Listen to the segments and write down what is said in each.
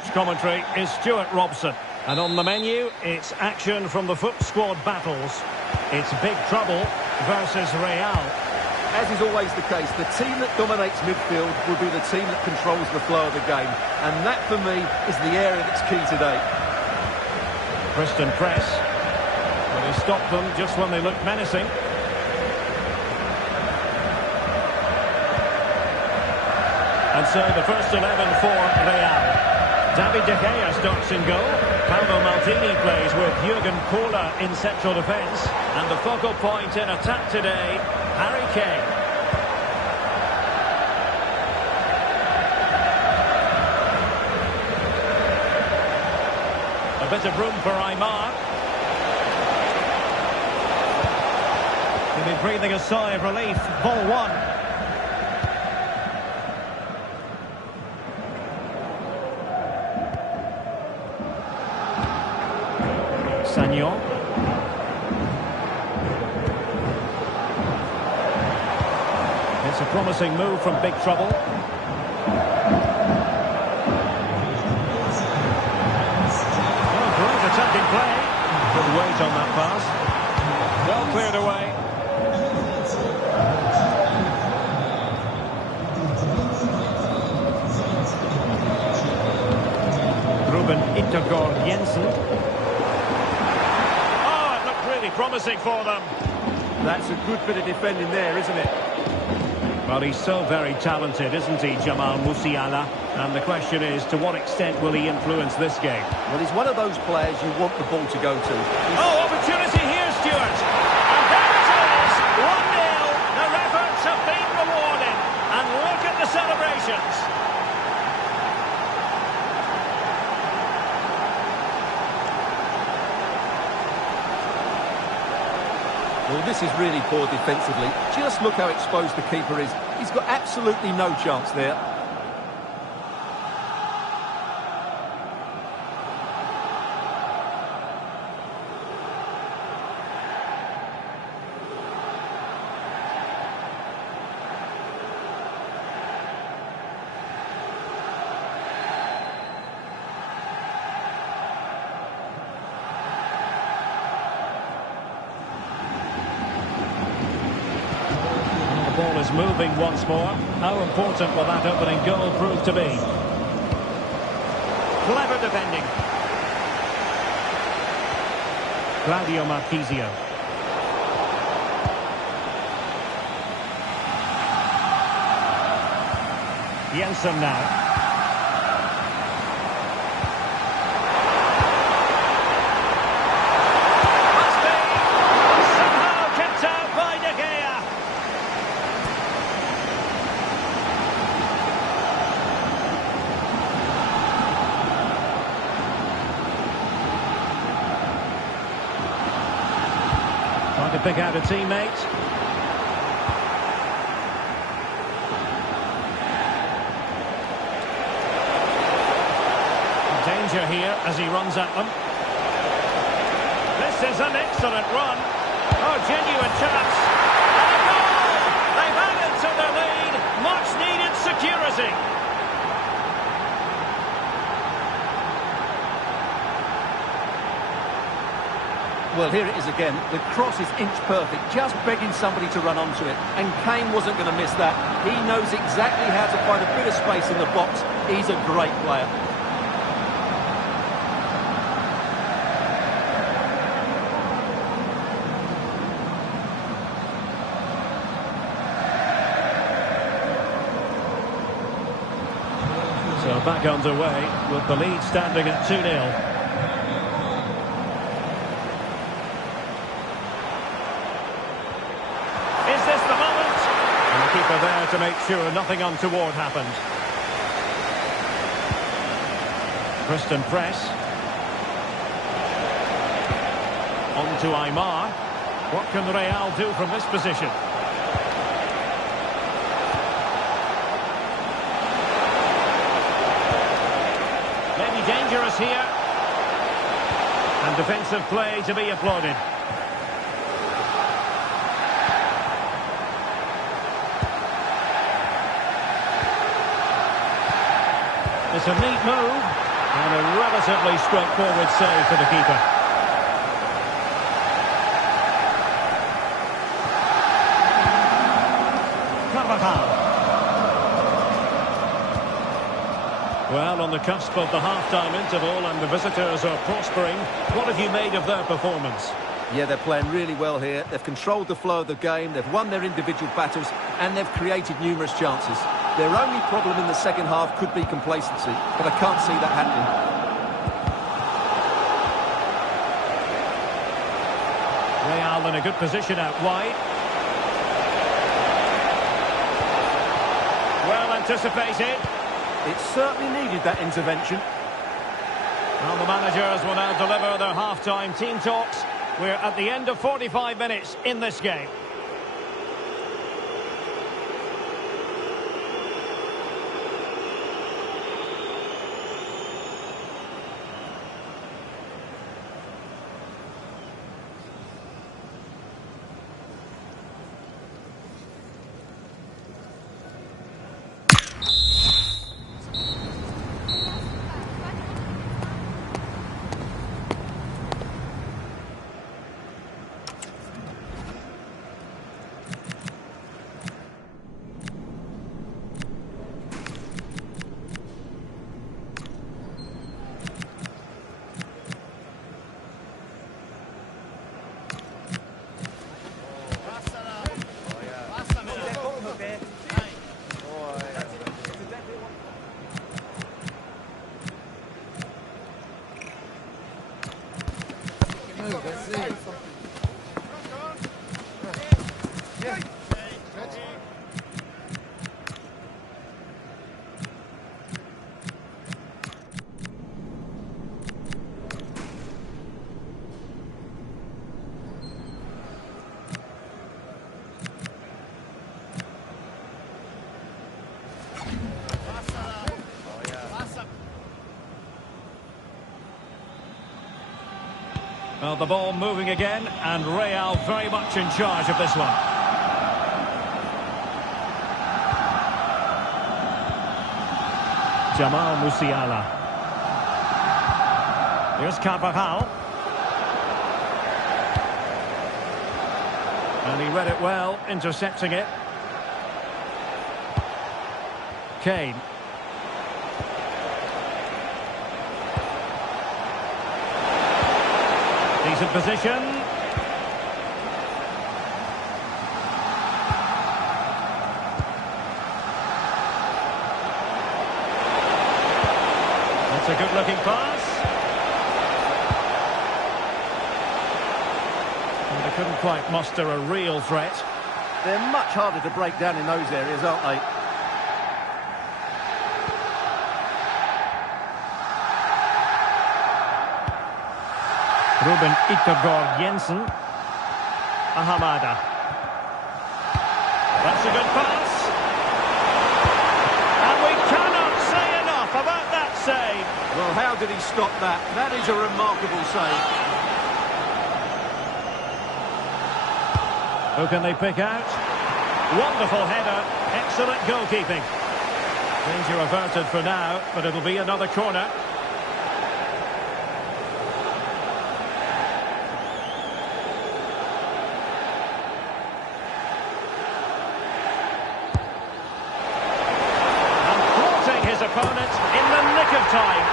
match commentary is Stuart Robson. And on the menu, it's action from the foot squad battles. It's Big Trouble versus Real. As is always the case, the team that dominates midfield will be the team that controls the flow of the game. And that, for me, is the area that's key today. Christian press. But he stopped them just when they looked menacing. And so the first 11 for Real. David De Gea starts in goal. Paolo Maldini plays with Jurgen Kohler in central defence. And the focal point in attack today, Harry Kane. A bit of room for Aymar. He'll be breathing a sigh of relief. Ball one. Sagnon. It's a promising move from Big Trouble. Oh, great attacking play. Good weight on that pass. Well cleared away. Ruben Itagor Jensen. Promising for them. That's a good bit of defending there, isn't it? Well, he's so very talented, isn't he, Jamal Musiala? And the question is, to what extent will he influence this game? Well, he's one of those players you want the ball to go to. Oh, opportunity here, Stuart. And there it is, 1-0. Their efforts have been rewarded. And look at the celebrations. Well, this is really poor defensively. Just look how exposed the keeper is. He's got absolutely no chance there. The ball is moving once more. How important will that opening goal prove to be? Clever defending. Claudio Marchisio. Jensen now. Trying to pick out a teammate. Danger here as he runs at them. This is an excellent run. Oh, genuine chance. And a goal! They've added to their lead. Much needed security. Well, here it is again. The cross is inch perfect, just begging somebody to run onto it. And Kane wasn't going to miss that. He knows exactly how to find a bit of space in the box. He's a great player. So back underway with the lead standing at 2-0. Keeper there to make sure nothing untoward happened. Christian press. On to Aymar. What can Real do from this position? Maybe dangerous here. And defensive play to be applauded. It's a neat move, relatively straightforward save for the keeper. Well, on the cusp of the half-time interval and the visitors are prospering. What have you made of their performance? Yeah, they're playing really well here. They've controlled the flow of the game, they've won their individual battles, and they've created numerous chances. Their only problem in the second half could be complacency, but I can't see that happening. Real in a good position out wide. Well anticipated. It certainly needed that intervention. Well, the managers will now deliver their half-time team talks. We're at the end of 45 minutes in this game. Well, the ball moving again, and Real very much in charge of this one. Jamal Musiala. Here's Carvajal. And he read it well, intercepting it. Kane. Decent position. That's a good-looking pass. And they couldn't quite muster a real threat. They're much harder to break down in those areas, aren't they? Ruben Iturgård Jensen. Ahamada. That's a good pass. And we cannot say enough about that save. Well, how did he stop that? That is a remarkable save. Who can they pick out? Wonderful header. Excellent goalkeeping. Danger averted for now, but it'll be another corner. Opponent in the nick of time.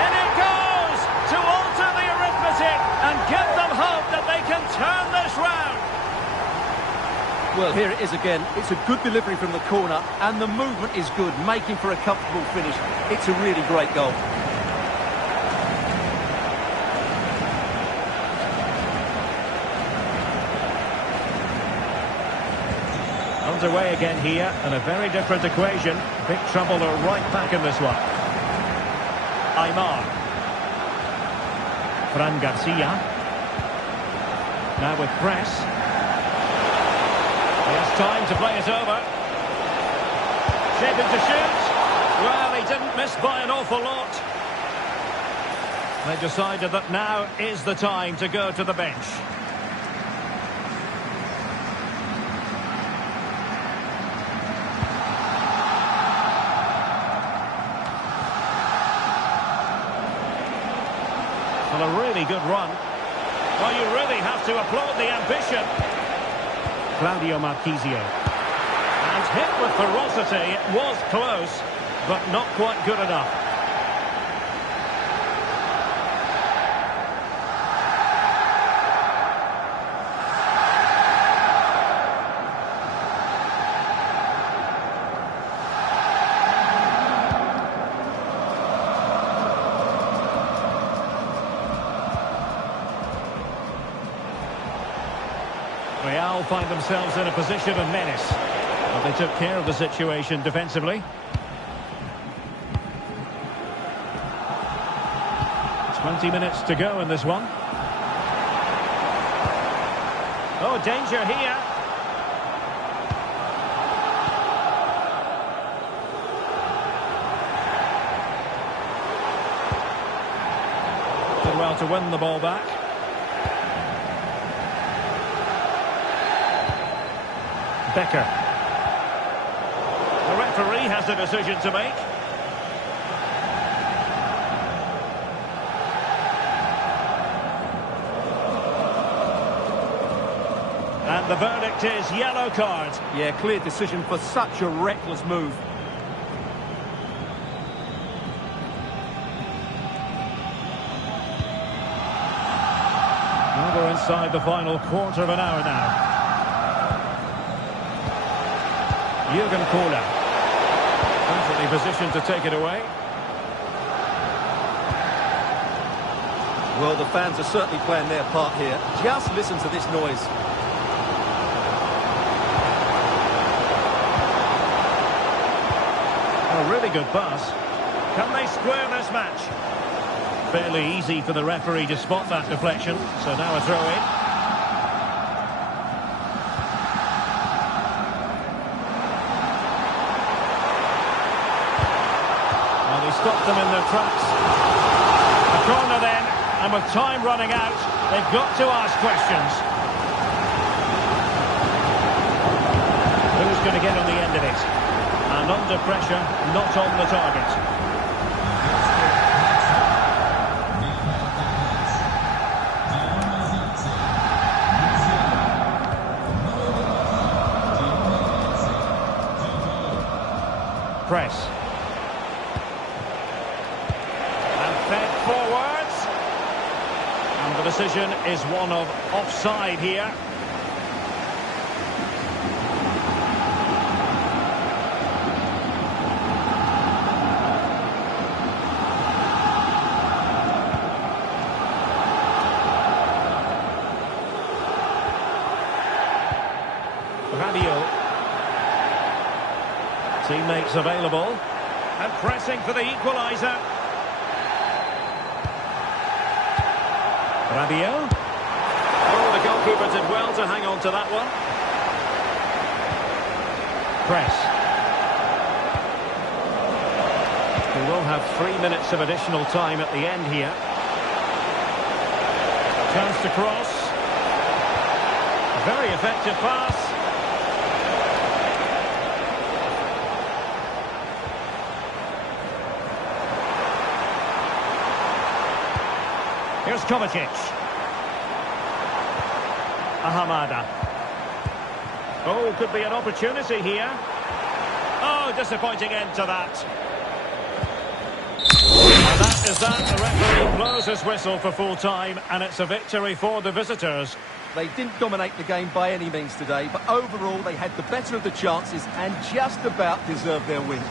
And it goes to alter the arithmetic and give them hope that they can turn this round. Well, here it is again. It's a good delivery from the corner, and the movement is good, making for a comfortable finish. It's a really great goal. Underway again here, and a very different equation. Big trouble are right back in this one. Aymar. Fran Garcia. Now with press. He has time to play it over. Shaping to shoot. Well, he didn't miss by an awful lot. They decided that now is the time to go to the bench. Well, a really good run. Well, you really have to applaud the ambition. Claudio Marchisio. And hit with ferocity. It was close, but not quite good enough. Real find themselves in a position of menace. But they took care of the situation defensively. 20 minutes to go in this one. Oh, danger here. Did well to win the ball back. Becker. The referee has a decision to make. And the verdict is yellow card. Yeah, clear decision for such a reckless move. Well, we're inside the final quarter of an hour now. Jurgen Kohler, perfectly positioned to take it away. Well, the fans are certainly playing their part here. Just listen to this noise. A really good pass. Can they square this match? Fairly easy for the referee to spot that deflection. So now a throw-in. Stopped them in their tracks. A corner then, and with time running out, they've got to ask questions. Who's going to get on the end of it? And under pressure, not on the target. Press. Forwards, and the decision is one of offside here. Rabiot, teammates available, and pressing for the equaliser. Rabiot. Oh, the goalkeeper did well to hang on to that one. Press. We will have 3 minutes of additional time at the end here. Chance to cross. Very effective pass. Here's Kovacic. Ahamada. Oh, could be an opportunity here. Oh, disappointing end to that. And that is that. The referee blows his whistle for full time, and it's a victory for the visitors. They didn't dominate the game by any means today, but overall they had the better of the chances and just about deserved their win.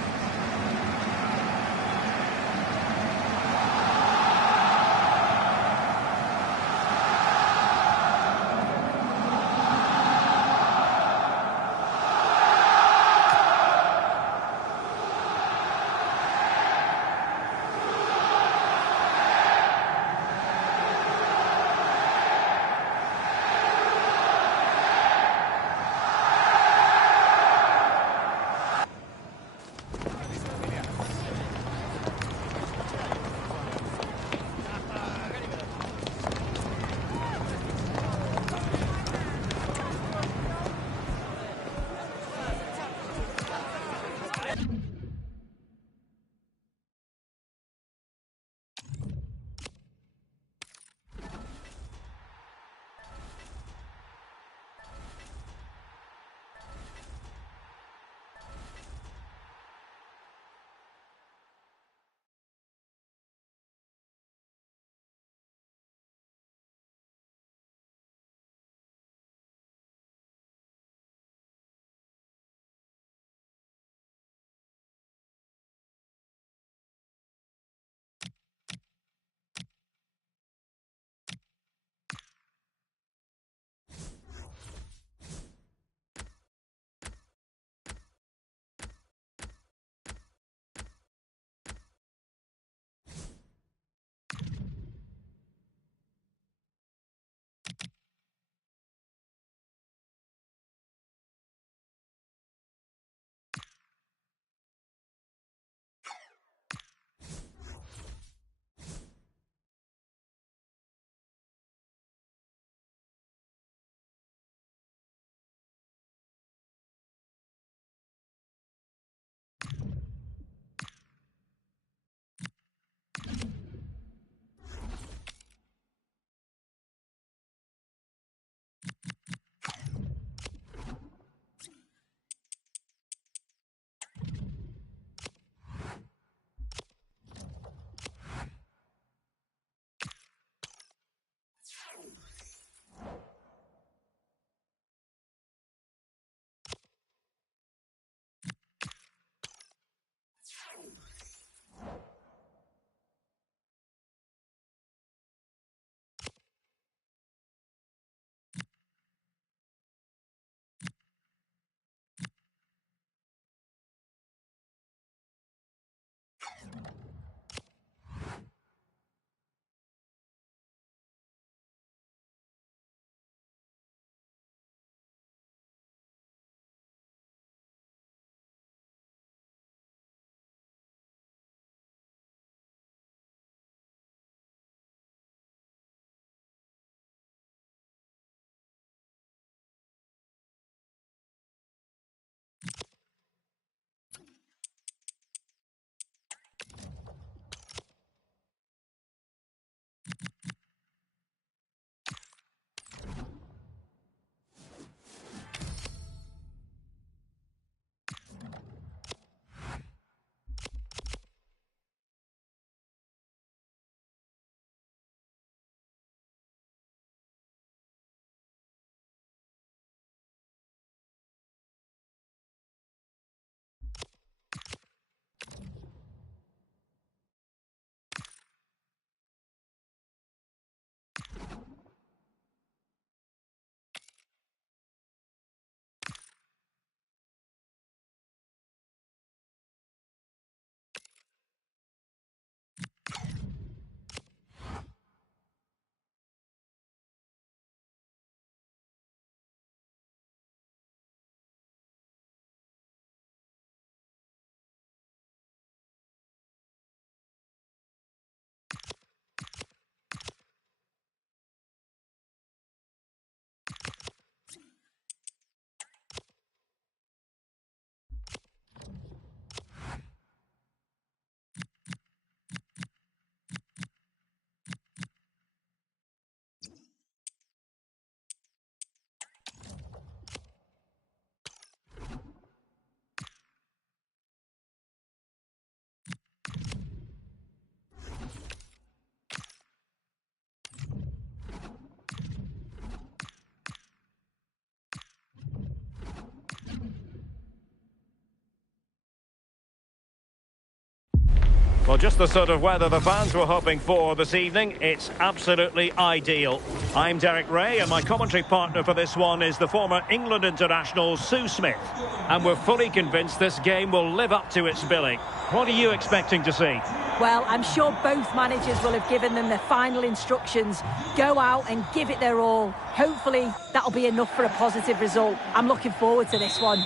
Well, just the sort of weather the fans were hoping for this evening. It's absolutely ideal. I'm Derek Ray, and my commentary partner for this one is the former England international Sue Smith. And we're fully convinced this game will live up to its billing. What are you expecting to see? Well, I'm sure both managers will have given them their final instructions. Go out and give it their all. Hopefully, that'll be enough for a positive result. I'm looking forward to this one.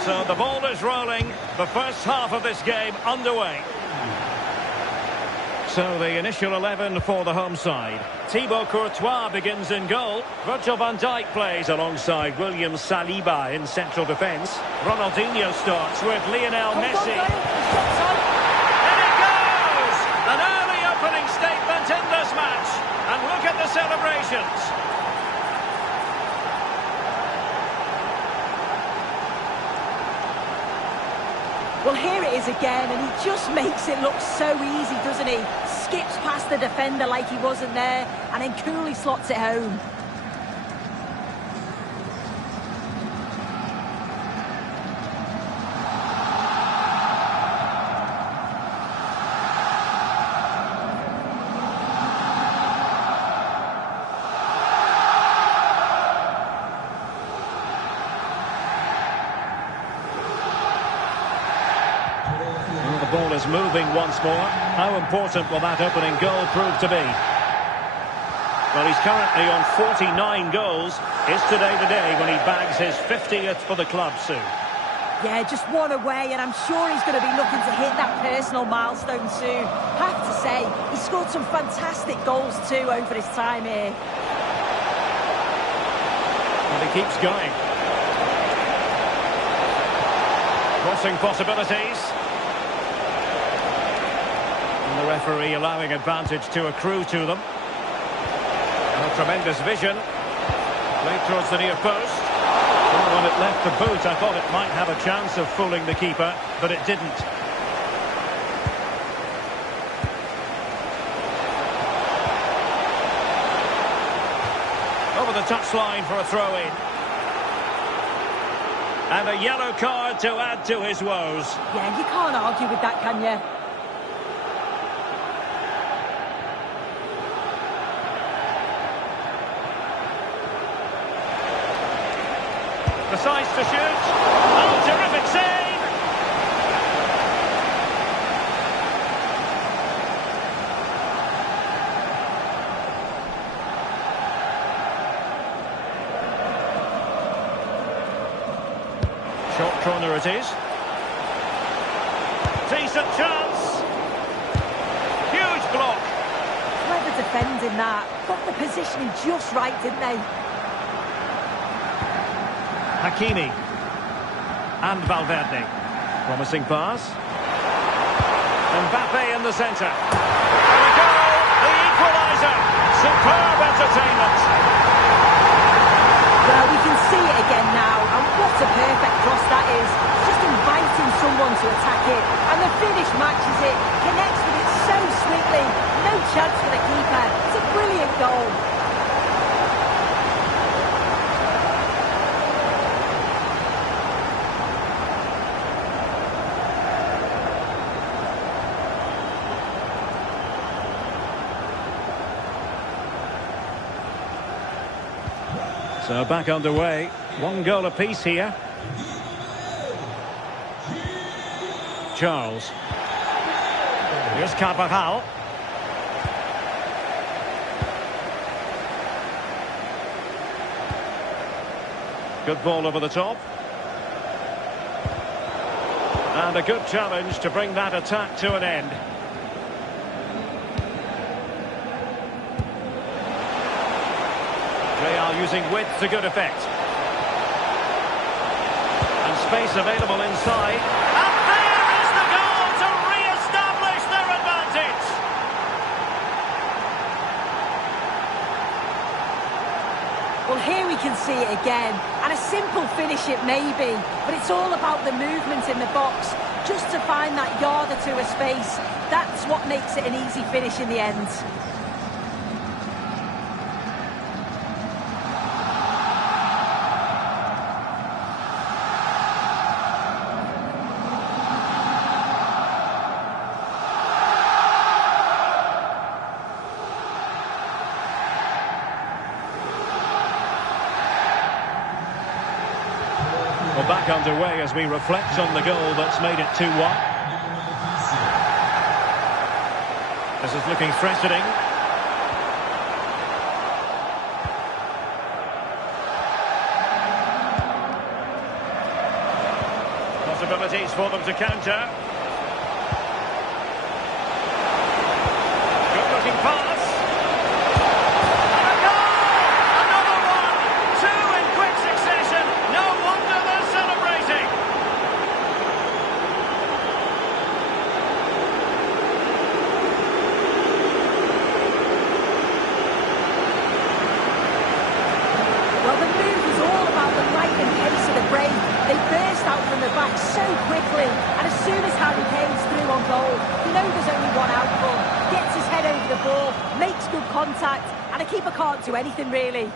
So the ball is rolling, the first half of this game underway. So the initial 11 for the home side. Thibaut Courtois begins in goal. Virgil van Dijk plays alongside William Saliba in central defence. Ronaldinho starts with Lionel Messi. And it goes! An early opening statement in this match. And look at the celebrations. Well, here it is again, and he just makes it look so easy, doesn't he? Skips past the defender like he wasn't there, and then coolly slots it home. The ball is moving once more. How important will that opening goal prove to be? Well, he's currently on 49 goals. Is today the day when he bags his 50th for the club, Sue? Yeah, just one away, and I'm sure he's going to be looking to hit that personal milestone soon. Have to say, he scored some fantastic goals too over his time here. And he keeps going. Crossing possibilities. The referee allowing advantage to accrue to them. A tremendous vision. Played towards the near post. Well, when it left the boot, I thought it might have a chance of fooling the keeper, but it didn't. Over the touchline for a throw-in. And a yellow card to add to his woes. Yeah, you can't argue with that, can you? Decides to shoot. Oh, terrific save! Short corner it is. Decent chance. Huge block. Clever defending that. Got the positioning just right, didn't they? Hakimi and Valverde. Promising pass. Mbappe in the centre. And a goal! The equaliser! Superb entertainment! Well, we can see it again now, and what a perfect cross that is. Just inviting someone to attack it, and the finish matches it, connects with it so sweetly. No chance for the keeper. It's a brilliant goal. So back underway. One goal apiece here. Charles. Here's Carvajal. Good ball over the top. And a good challenge to bring that attack to an end. Real using width to good effect. And space available inside. And there is the goal to re-establish their advantage. Well, here we can see it again. And a simple finish it may be, but it's all about the movement in the box. Just to find that yard or two of space. That's what makes it an easy finish in the end. underway as we reflect on the goal that's made it 2-1. This is looking threatening. Possibilities for them to counter. Good looking pass. And a goal! Another one! Two in quick succession. No wonder they're celebrating. Well, the move was all about the lightning pace of the break. They burst out from the back so quickly, and as soon as Harry Kane's through on goal, you know there's only one outcome. Gets his head over the ball, makes good contact, and a keeper can't do anything really.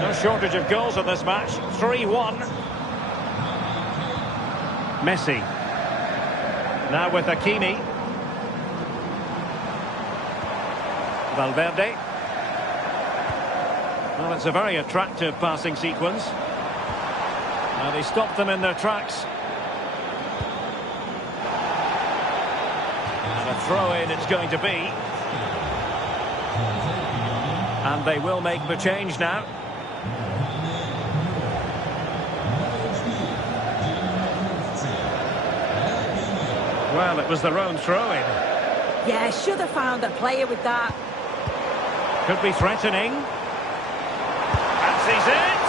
No shortage of goals in this match. 3-1. Messi. Now with Hakimi. Valverde. Well, it's a very attractive passing sequence. Now they stopped them in their tracks. And a throw-in it's going to be. And they will make the change now. Well, it was their own throw-in. Yeah, should have found a player with that. Could be threatening. Fancies it.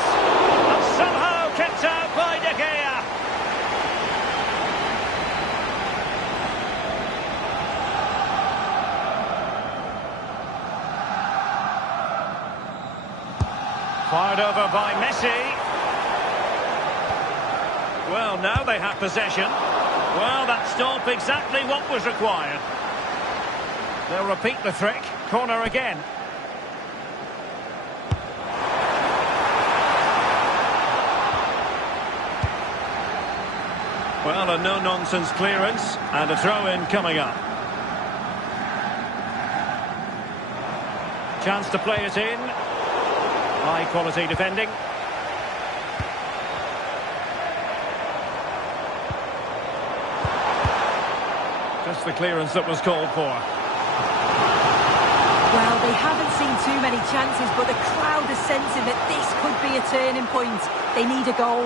And somehow kicked out by De Gea. Fired over by Messi. Well, now they have possession. Well, that stopped exactly what was required. They'll repeat the trick. Corner again. Well, a no-nonsense clearance and a throw-in coming up. Chance to play it in. High-quality defending. Just the clearance that was called for. Well, they haven't seen too many chances, but the crowd is sensing that this could be a turning point. They need a goal.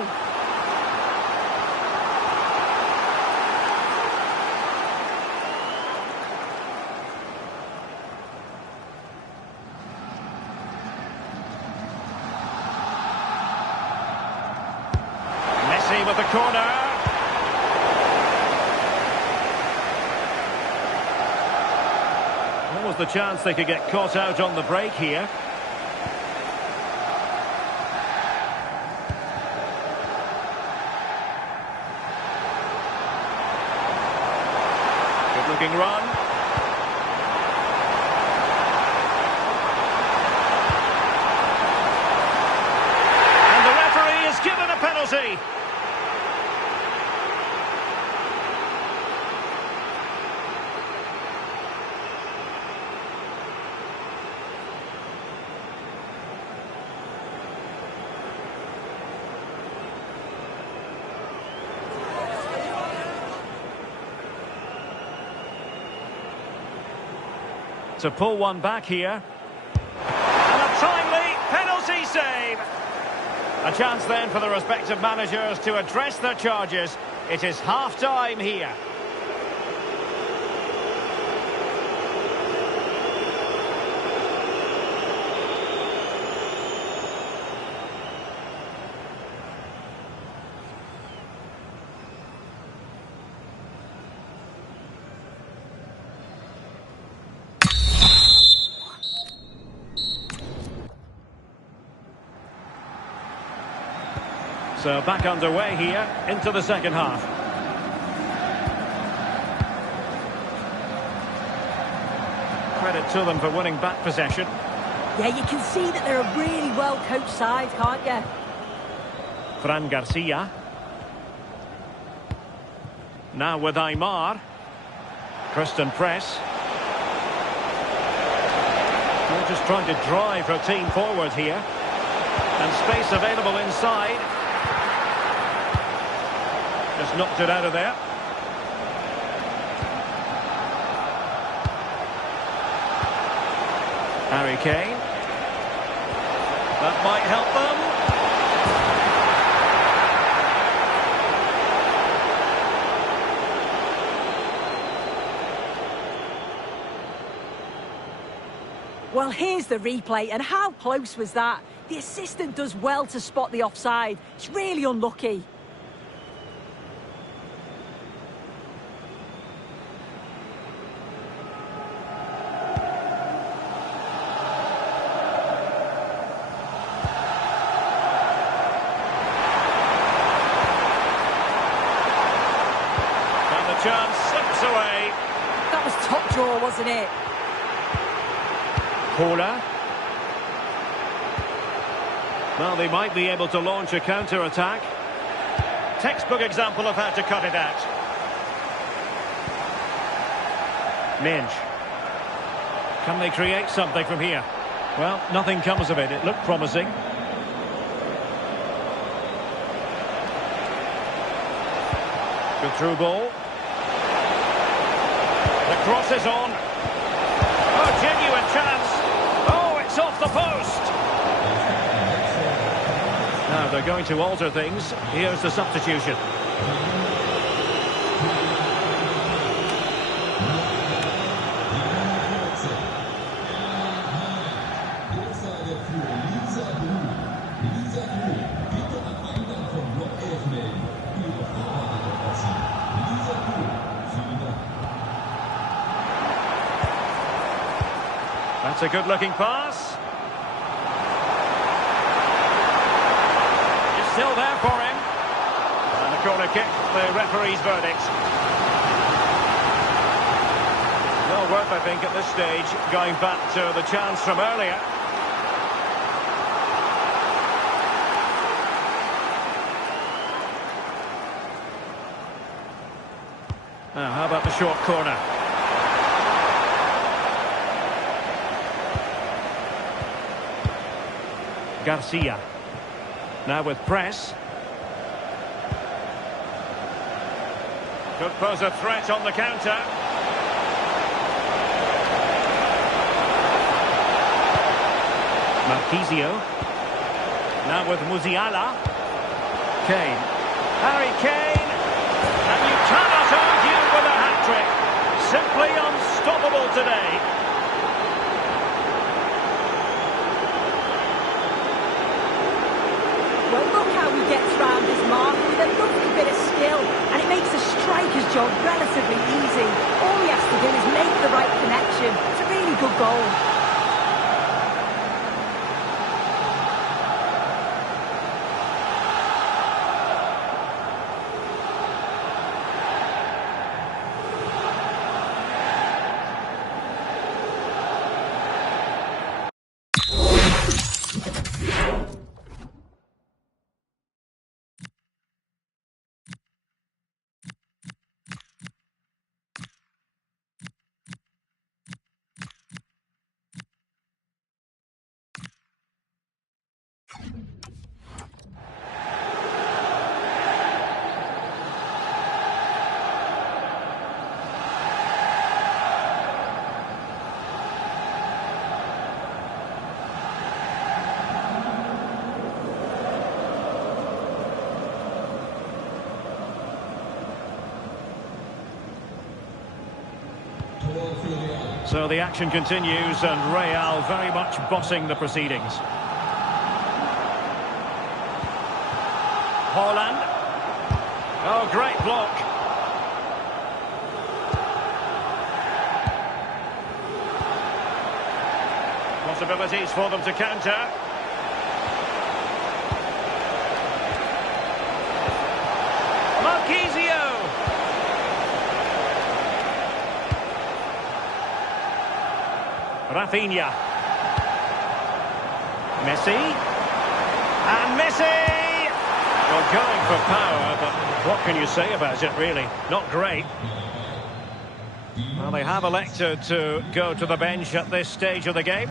Messi with the corner. What was the chance they could get caught out on the break here? Good looking run. And the referee has given a penalty. To pull one back here. And a timely penalty save. A chance then for the respective managers to address their charges. It is half-time here. So back underway here into the second half. Credit to them for winning back possession. Yeah, you can see that they're a really well-coached side, can't you? Fran Garcia. Now with Aymar. Christian press. Just trying to drive her team forward here. And space available inside. Just knocked it out of there. Harry Kane. That might help them. Well, here's the replay, and how close was that? The assistant does well to spot the offside. It's really unlucky. And the chance slips away. That was top draw, wasn't it? Kohler. Well, they might be able to launch a counter-attack. Textbook example of how to cut it out. Minge. Can they create something from here? Well, nothing comes of it. It looked promising. Good through ball. The cross is on. Oh, genuine chance. Oh, it's off the post. Now they're going to alter things. Here's the substitution. That's a good-looking pass. It's still there for him. And a corner kick, the referee's verdict. Well worth, I think, at this stage, going back to the chance from earlier. Now, how about the short corner? Garcia. Now with press. Could pose a threat on the counter. Marquisio. Now with Musiala. Kane. Harry Kane. And you cannot argue with a hat-trick. Simply unstoppable today. Well, look how he gets round his mark with a lovely bit of skill, and it makes the striker's job relatively easy. All he has to do is make the right connection. It's a really good goal. So the action continues, and Real very much bossing the proceedings. Haaland. Oh, great block. Possibilities for them to counter. Marquisio. Rafinha. Messi. And Messi! Well, going for power, but what can you say about it, really? Not great. Well, they have elected to go to the bench at this stage of the game.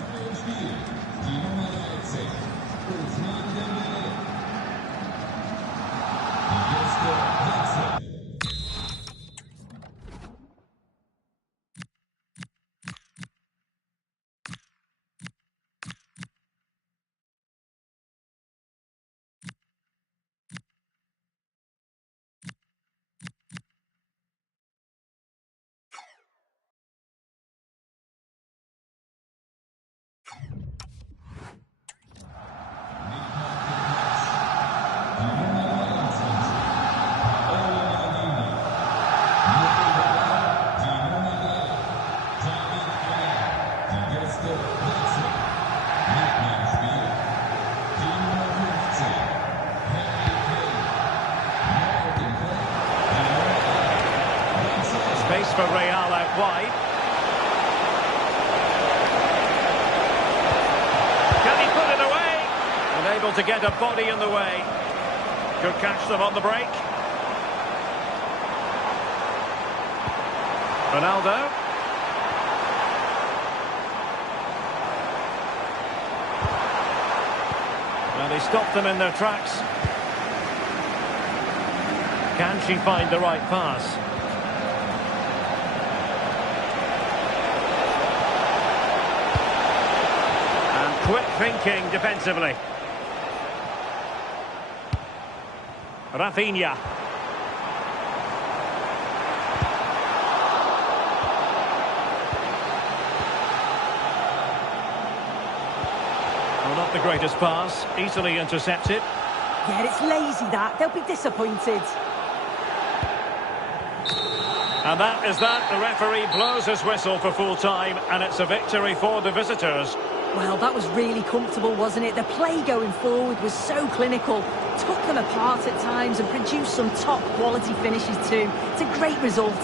for Real out wide. Can he put it away? Unable to get a body in the way. Could catch them on the break. Ronaldo. Well, they stopped them in their tracks. Can she find the right pass? And quick thinking defensively. Rafinha. Well, not the greatest pass. Easily intercepted. Yeah, it's lazy that. They'll be disappointed. And that is that. The referee blows his whistle for full time, and it's a victory for the visitors. Well, that was really comfortable, wasn't it? The play going forward was so clinical. Took them apart at times and produced some top-quality finishes too. It's a great result.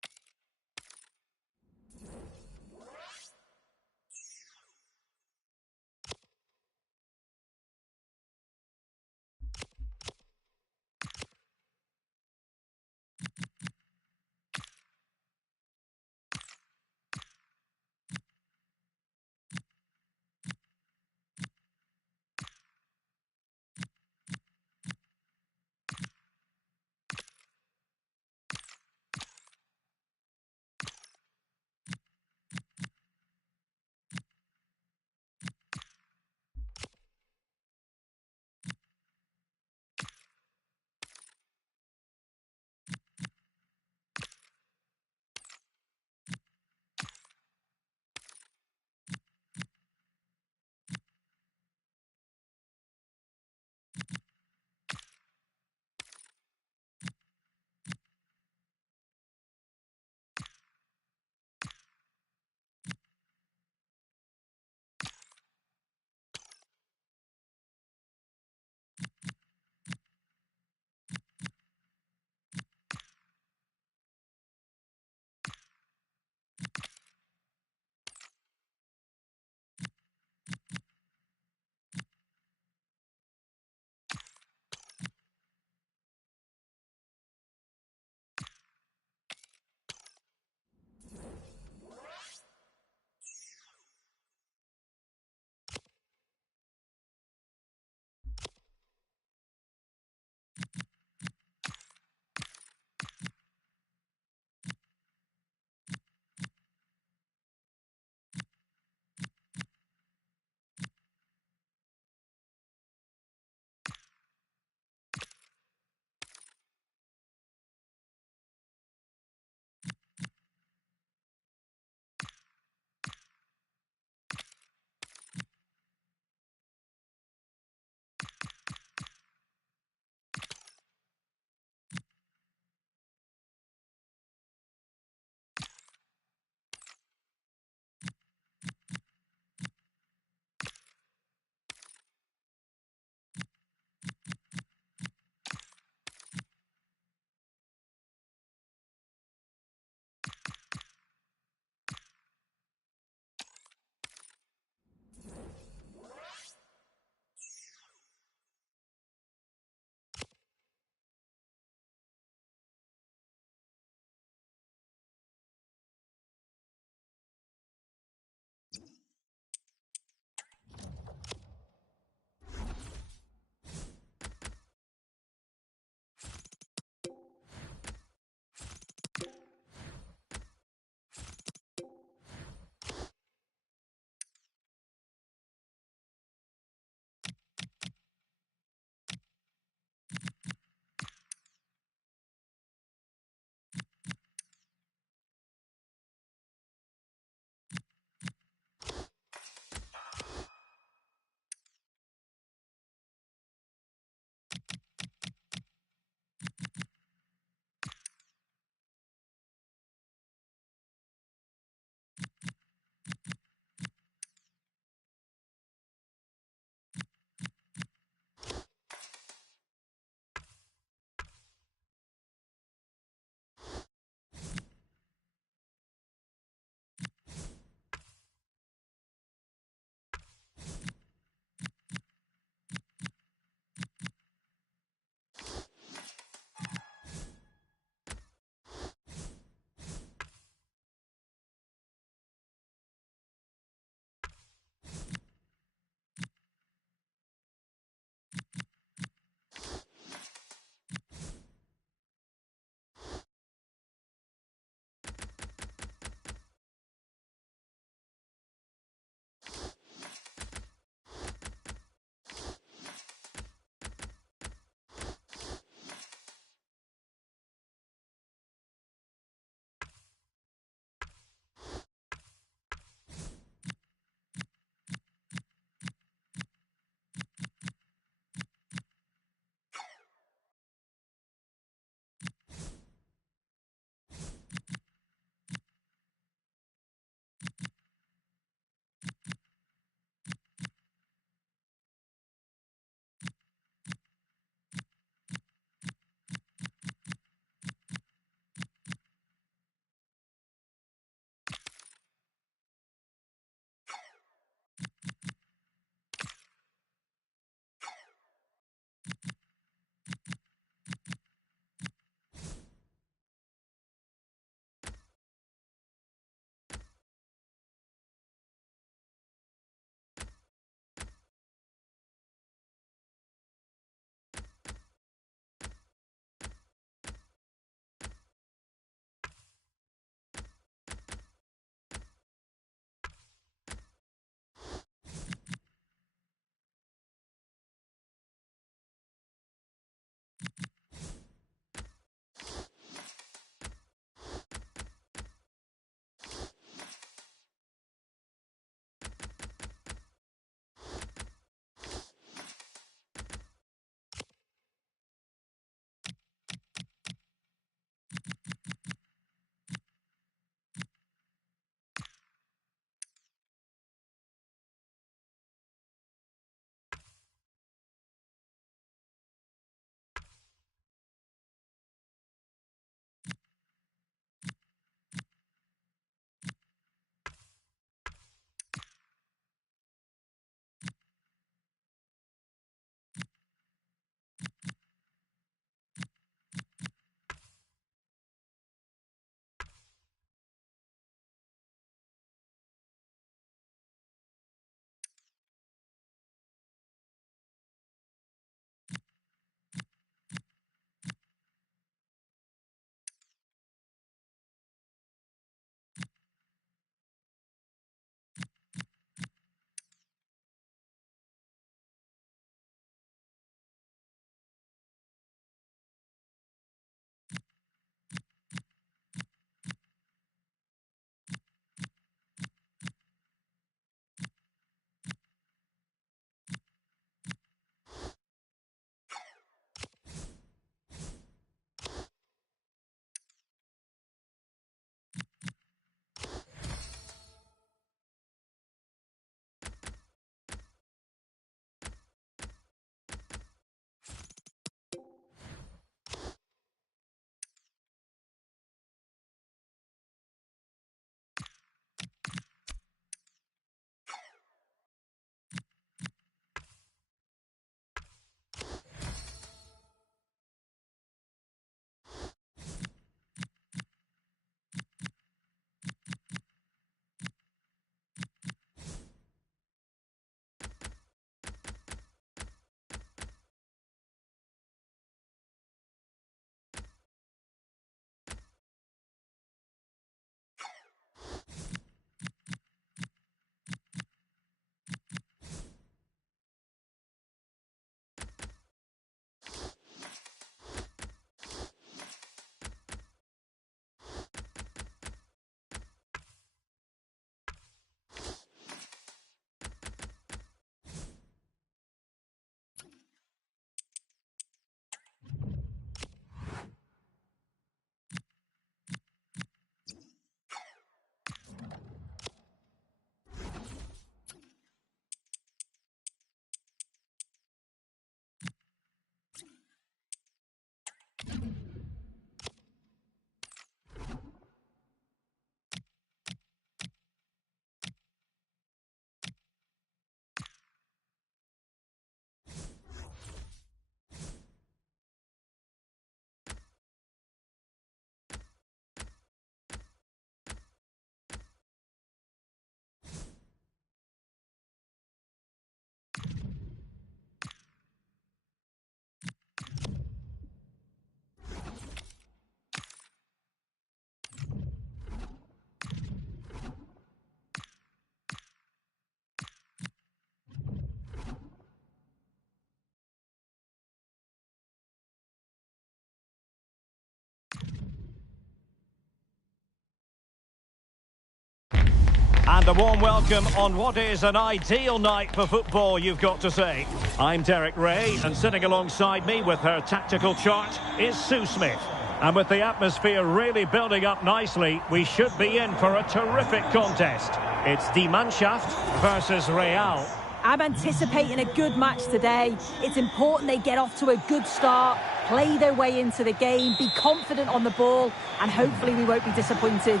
And a warm welcome on what is an ideal night for football, you've got to say. I'm Derek Ray, and sitting alongside me with her tactical chart is Sue Smith. And with the atmosphere really building up nicely, we should be in for a terrific contest. It's Die Mannschaft versus Real. I'm anticipating a good match today. It's important they get off to a good start, play their way into the game, be confident on the ball, and hopefully we won't be disappointed.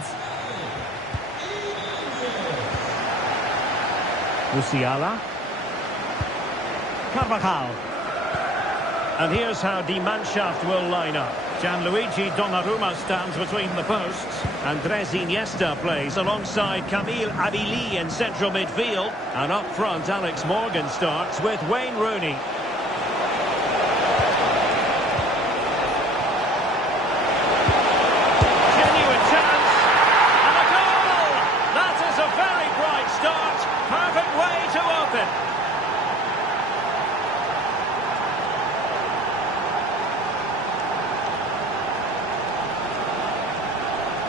Musiala. Carvajal. And here's how Die Mannschaft will line up. Gianluigi Donnarumma stands between the posts. Andres Iniesta plays alongside Camille Abili in central midfield. And up front, Alex Morgan starts with Wayne Rooney. Genuine chance. And a goal! That is a very bright start. Perfect way to open.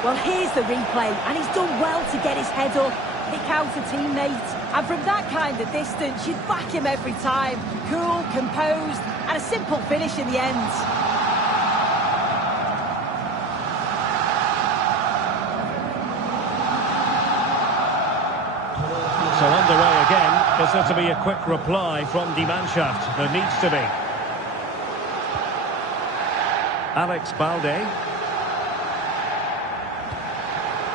Well, here's the replay, and he's done well to get his head up, pick out a teammate, and from that kind of distance, you'd back him every time. Cool, composed, and a simple finish in the end. So underway again. There's going to be a quick reply from Die Mannschaft. There needs to be. Alex Balde.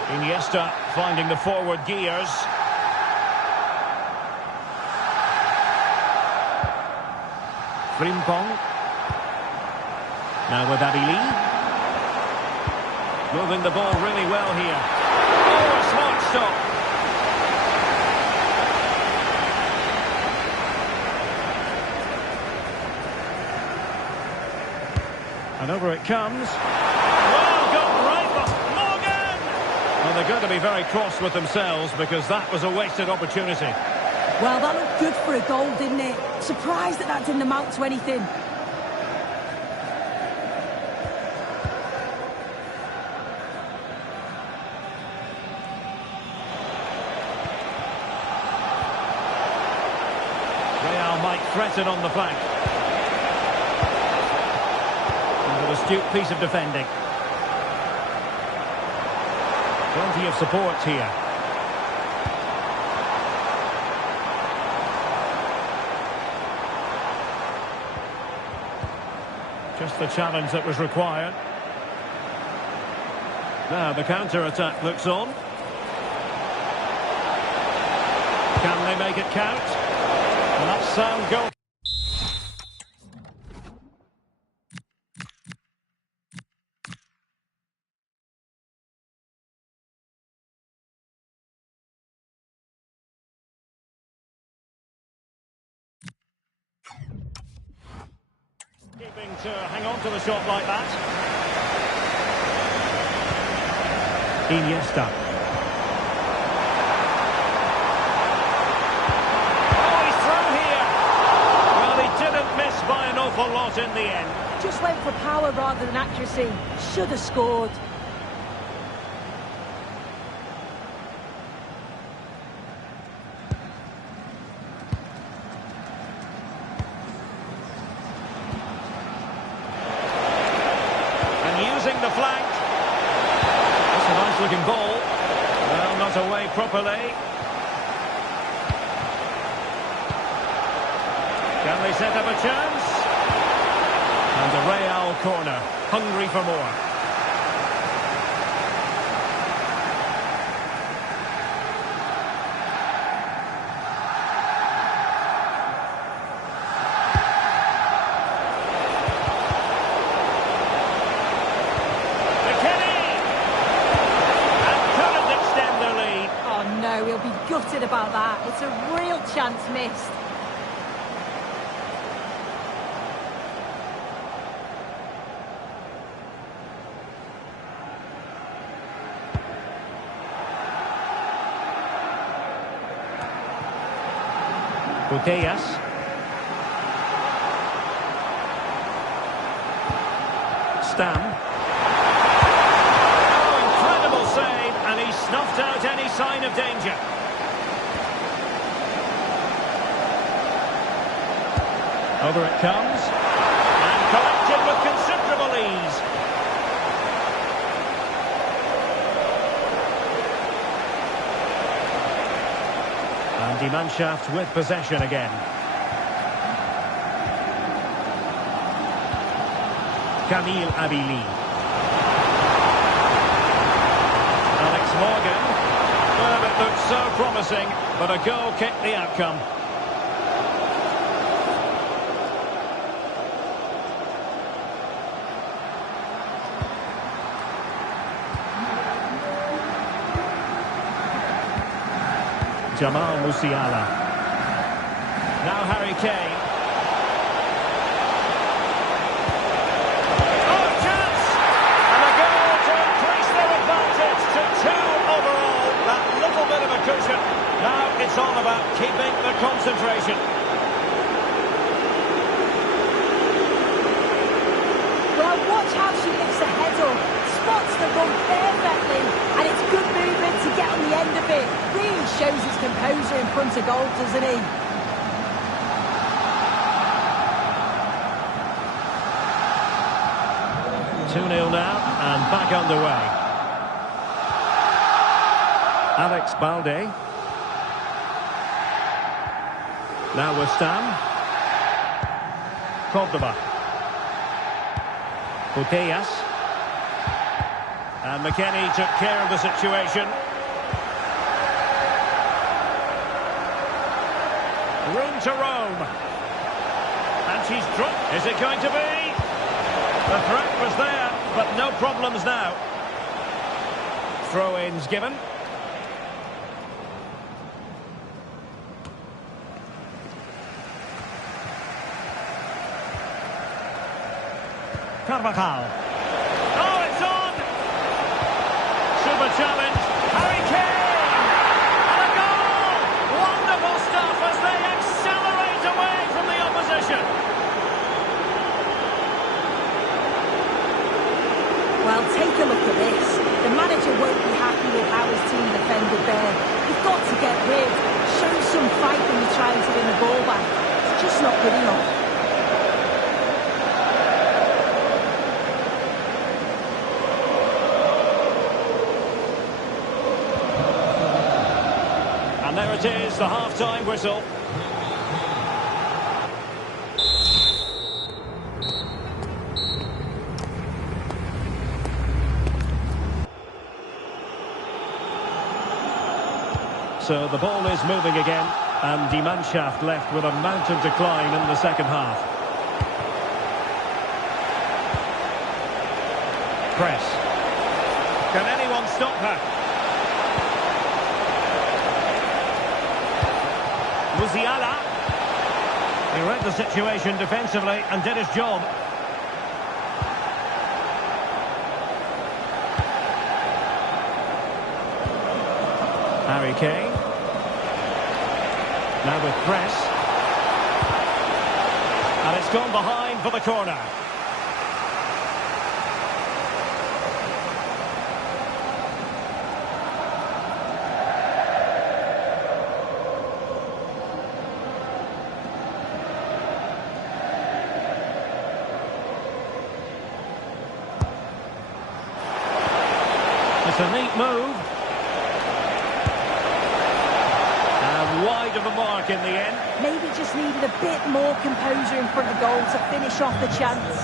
Iniesta finding the forward gears. Frimpong. Now with Abili. Moving the ball really well here. Oh, a smart stop. And over it comes. Oh, got right back. Well, they're going to be very cross with themselves because that was a wasted opportunity. Well, that looked good for a goal, didn't it? Surprised that that didn't amount to anything. Real might threaten on the flank. And an astute piece of defending. Plenty of support here. Just the challenge that was required. Now the counter-attack looks on. Can they make it count? And that's sound goal. Keeping to hang on to the shot like that. Iniesta. Oh, he's through here. Well, he didn't miss by an awful lot in the end. Just went for power rather than accuracy. Should have scored. Using the flank. That's a nice looking ball. Well, not away properly. Can they set up a chance? And a Real corner. Hungry for more. He'll be gutted about that. It's a real chance missed. Putellas. Stam. Oh, incredible save, and he snuffed out any sign of danger. Over it comes. And collected with considerable ease. And die Mannschaft with possession again. Camille Abili. Alex Morgan. Well, it looked so promising, but a goal kicked the outcome. Jamal Musiala. Now Harry Kane. Oh, chance! And a goal to increase their advantage to 2 overall. That little bit of a cushion. Now it's all about keeping the concentration. Well, watch how she lifts her head up, spots the run perfectly, and it's good movement to get on the end of it. Really shows his composure in front of goal, doesn't he? Two 0 now, and back underway. Alex Balde. Now Westam. Cordoba. Putellas. And McKennie took care of the situation. Room to roam. And she's dropped. Is it going to be? The threat was there, but no problems now. Throw-ins given. Carvajal. Oh, it's on! Super challenge. Harry Kane! And a goal! Wonderful stuff as they accelerate away from the opposition. Well, take a look at this. The manager won't be happy with how his team defended there. You've got to get rid. Show some fight when you're trying to win the ball back. It's just not good enough. And there it is, the half-time whistle. So the ball is moving again, and die Mannschaft left with a mountain decline in the second half. Press. Can anyone stop her? Musiala. He read the situation defensively and did his job. Harry Kane. Now with press. And it's gone behind for the corner. It's a neat move. And wide of the mark in the end. Maybe just needed a bit more composure in front of goal to finish off the chance.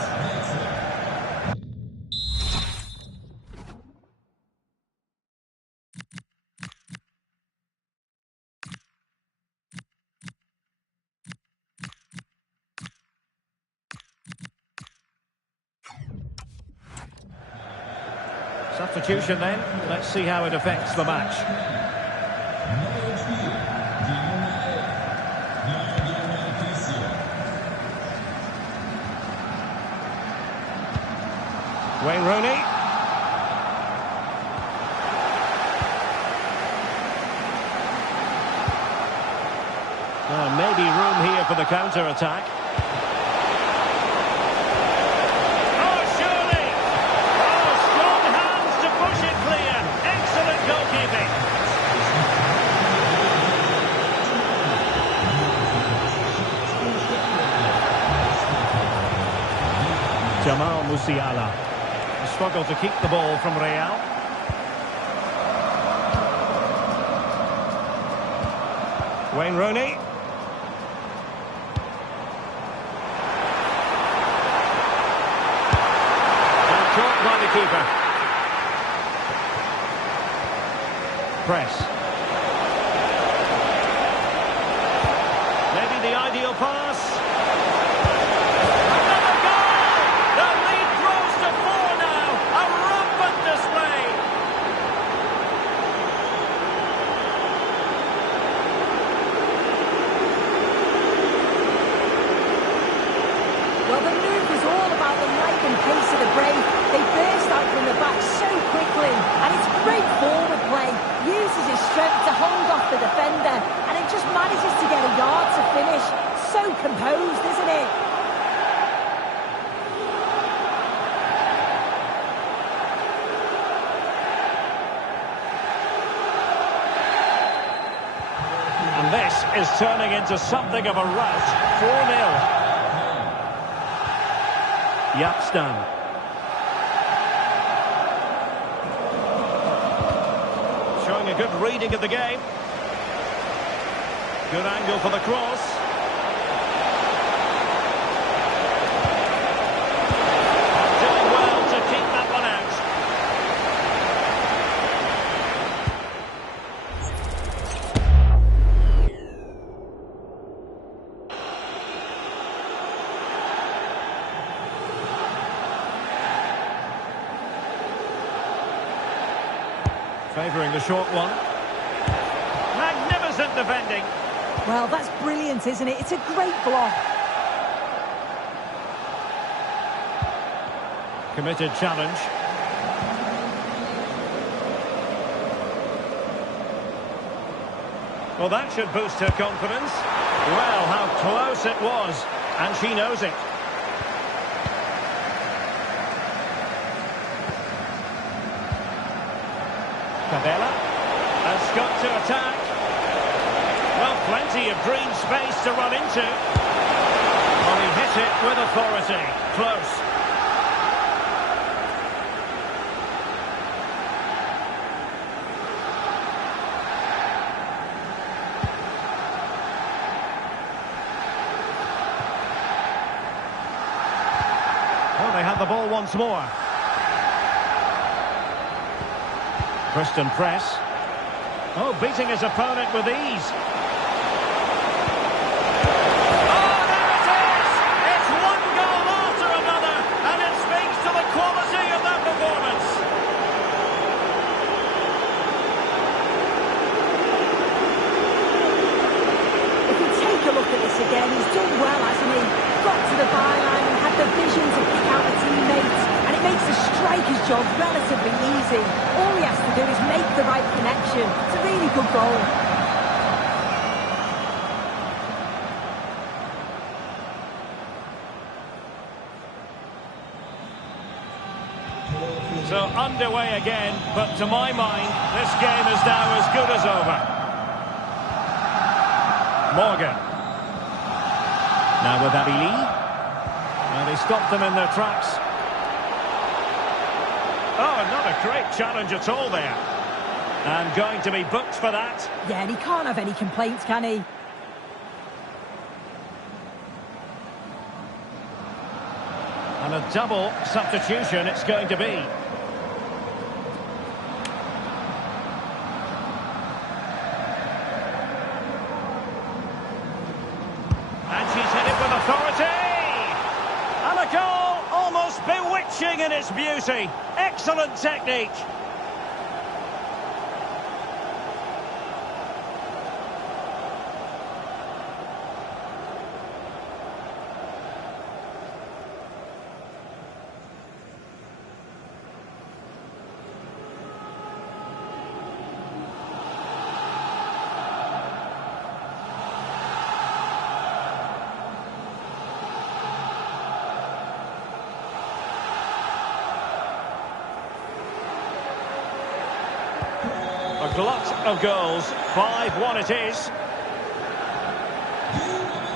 Substitution then. Let's see how it affects the match. Wayne Rooney. Well, maybe room here for the counter-attack. Jamal Musiala. Struggle to keep the ball from Real. Wayne Rooney. And caught by the keeper. Press. Maybe the ideal pass. Another goal! The lead grows to 4 now. A rampant display. Well, the move was all about the life and pace of the break. They burst out from the back so quickly, and it's great forward play. Uses his strength to hold off the defender, and it just manages to get a yard to finish. So composed, isn't it? And this is turning into something of a rout. 4-0. Yapstam. Showing a good reading of the game. Good angle for the cross. Doing well to keep that one out. Favouring the short one. Magnificent defending. Well, that's brilliant, isn't it? It's a great block. Committed challenge. Well, that should boost her confidence. Well, how close it was. And she knows it. Cabela has got to attack. Well, plenty of green space to run into. Well, he hit it with authority. Close. Well, they have the ball once more. Preston press. Oh, beating his opponent with ease. Oh, there it is! It's one goal after another, and it speaks to the quality of that performance. If we take a look at this again, he's done well, hasn't he? Got to the byline and had the vision to pick out a teammate. And it makes the striker's job relatively easy. All he has to do is make the right connection. It's a really good goal. So underway again, but to my mind, this game is now as good as over. Morgan. Now with Abili. And they stopped them in their tracks. Oh, not a great challenge at all there. And going to be booked for that. Yeah, and he can't have any complaints, can he? And a double substitution it's going to be. And she's hit it with authority. And a goal almost bewitching in its beauty. Excellent technique. A glut of goals, 5-1 it is.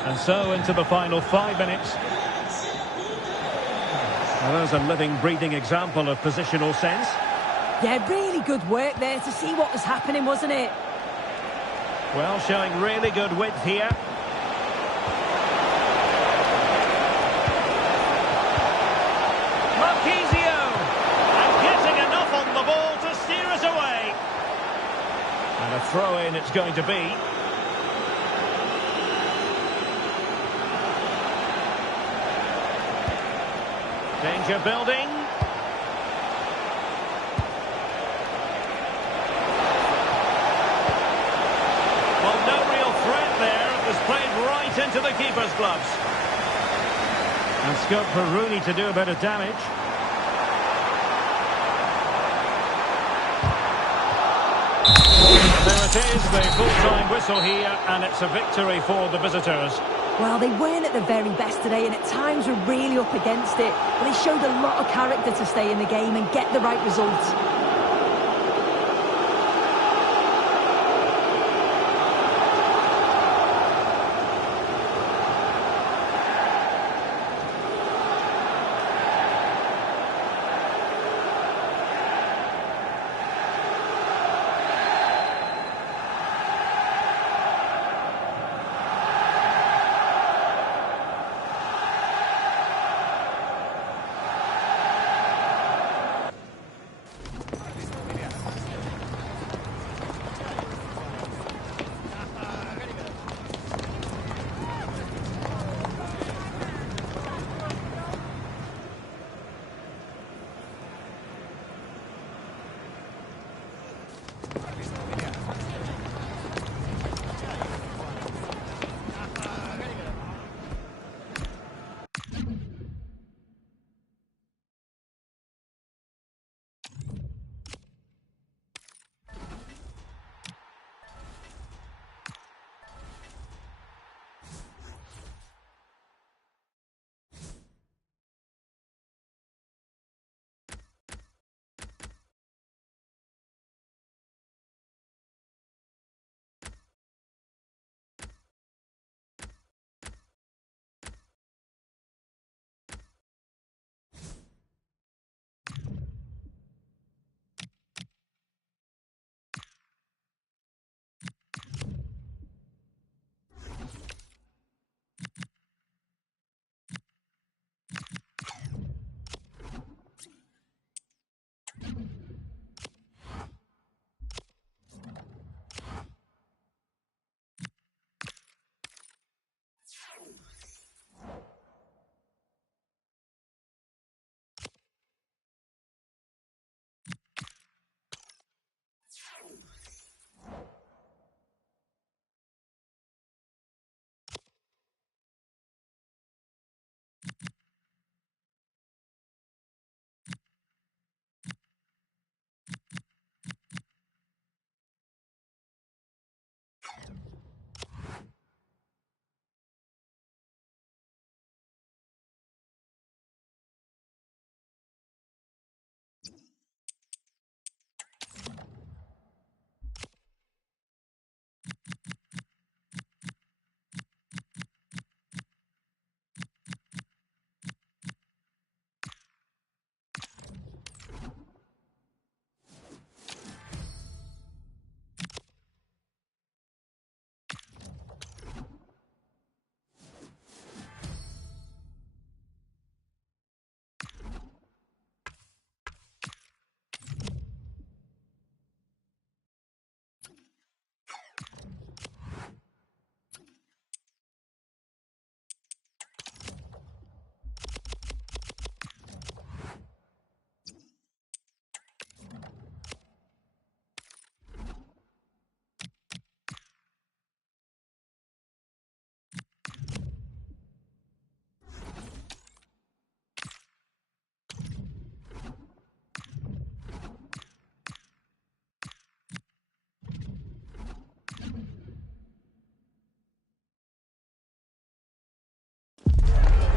And so into the final 5 minutes. Well, there's a living, breathing example of positional sense. Yeah, really good work there to see what was happening, wasn't it? Well, showing really good width here. Marquisio! And getting enough on the ball to steer us away. And a throw-in it's going to be. Danger building. Well, no real threat there. It was played right into the keeper's gloves. And scope for Rooney to do a bit of damage. And there it is, the full-time whistle here, and it's a victory for the visitors. Well, they weren't at the very best today, and at times were really up against it. But they showed a lot of character to stay in the game and get the right results.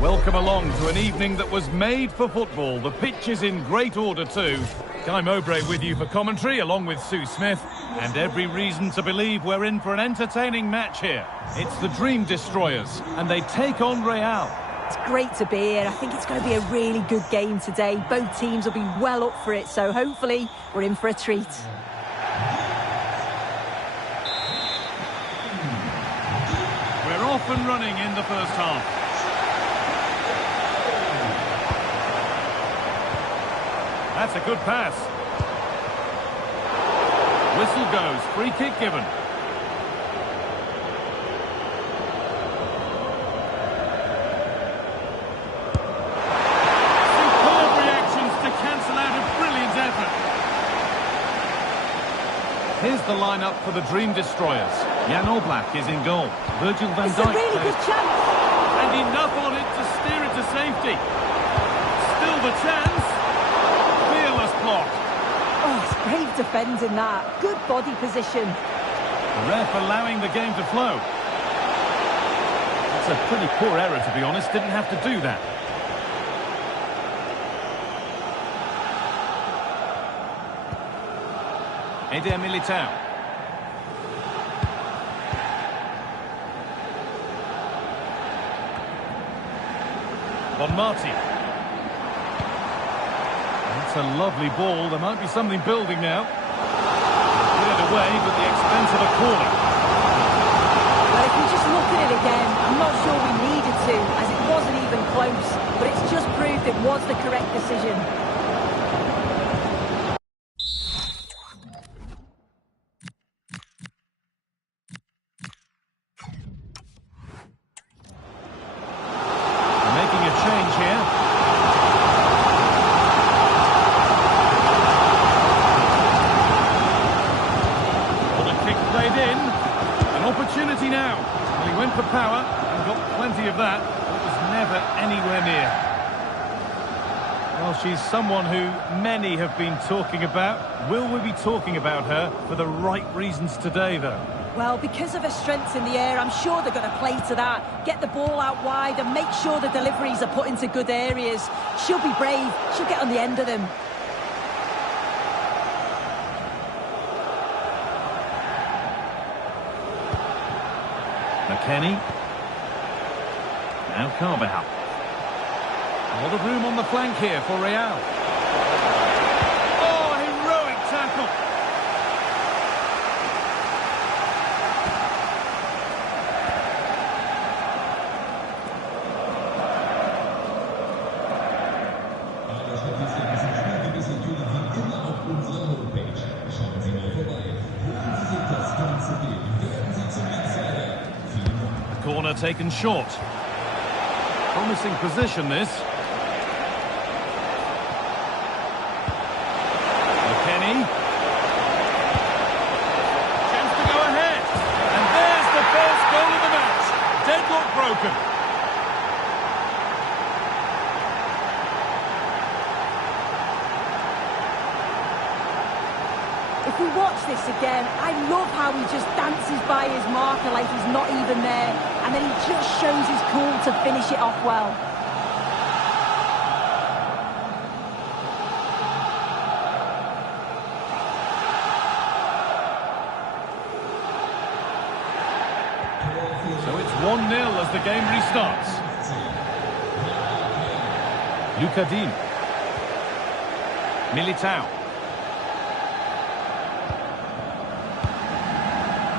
Welcome along to an evening that was made for football. The pitch is in great order too. Guy Mowbray with you for commentary, along with Sue Smith. And every reason to believe we're in for an entertaining match here. It's the Dream Destroyers, and they take on Real. It's great to be here. I think it's going to be a really good game today. Both teams will be well up for it, so hopefully we're in for a treat. We're off and running in the first half. That's a good pass. Whistle goes, free kick given. Superb reactions to cancel out a brilliant effort. Here's the lineup for the Dream Destroyers. Jan Oblak is in goal. Virgil van It's Dijk a really good chance. and enough on it to steer it to safety. Still the chance. Fearless block. Oh, it's brave defending that. Good body position. The ref allowing the game to flow. That's a pretty poor error, to be honest. Didn't have to do that. Eder Militao. Bon Marti. That's a lovely ball. There might be something building now. Put it away, but the expense of a corner. Well, if you just look at it again, I'm not sure we needed to, as it wasn't even close. But it's just proved it was the correct decision. Making a change here. Well, the kick played in. An opportunity now. Well, he went for power and got plenty of that. But it was never anywhere near. Well, she's someone who many have been talking about. Will we be talking about her for the right reasons today, though? Well, because of her strength in the air, I'm sure they're going to play to that. Get the ball out wide and make sure the deliveries are put into good areas. She'll be brave. She'll get on the end of them. McKennie. Now Carvajal. A lot of room on the flank here for Real. Oh, heroic tackle. The corner taken short. Promising position, this. McKennie. Chance to go ahead. And there's the first goal of the match. Deadlock broken. If we watch this again, I love how he just dances by his marker like he's not even there. And then he just shows his cool to finish it off well. So it's 1-0 as the game restarts. Lucadine. Militao.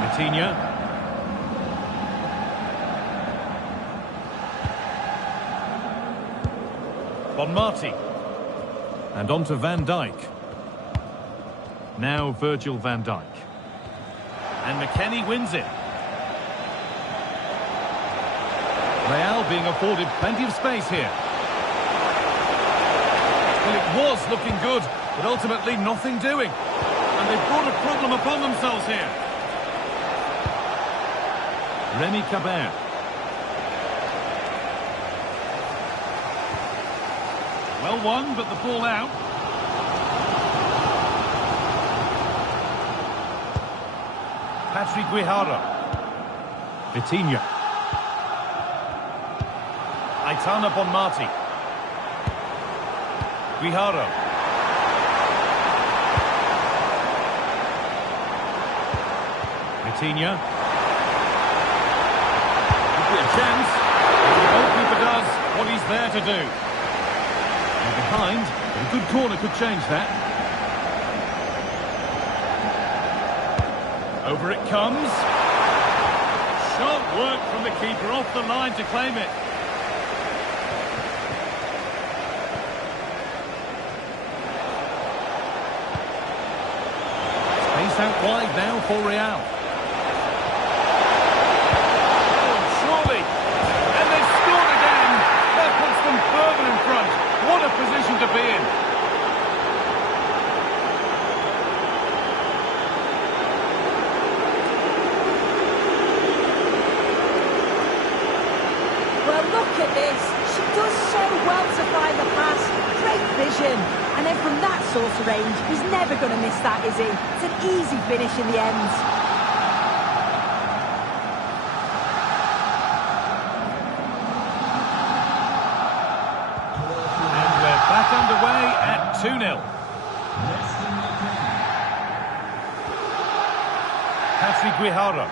Vitinha. Bon Marti. And on to Van Dijk. Now Virgil van Dijk. And McKennie wins it. Real being afforded plenty of space here. Well, it was looking good, but ultimately nothing doing. And they've brought a problem upon themselves here. Remy Cabert. Well won, but the ball out. Patrick Guijarro. Vitinha. Aitana Bon Marti. Guijarro. Vitinha. Could be a chance. And the goalkeeper does what what he's there to do. And behind, a good corner could change that. Over it comes. Sharp work from the keeper off the line to claim it. Space out wide now for Real. Oh, surely. And they've scored again. That puts them further in front. What a position to be in. Well, look at this. She does so well to find the pass. Great vision. And then from that sort of range, he's never going to miss that, is he? It's an easy finish in the end. And we're back underway at 2-0. Patrick Guijarro.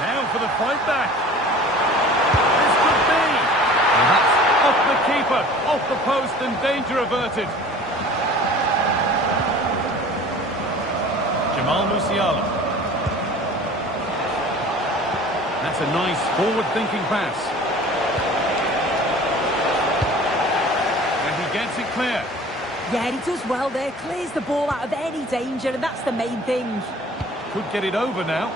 Now for the fight back. This could be. And that's off the keeper, off the post, and danger averted. Jamal Musiala. That's a nice forward-thinking pass. And he gets it clear. Yeah, he does well there. Clears the ball out of any danger, and that's the main thing. Could get it over now.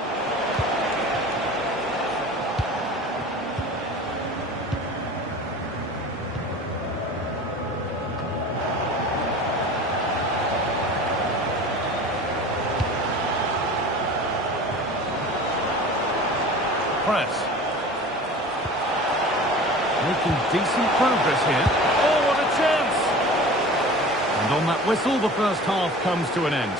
Press. Making decent progress here. Oh, what a chance! And on that whistle, the first half comes to an end.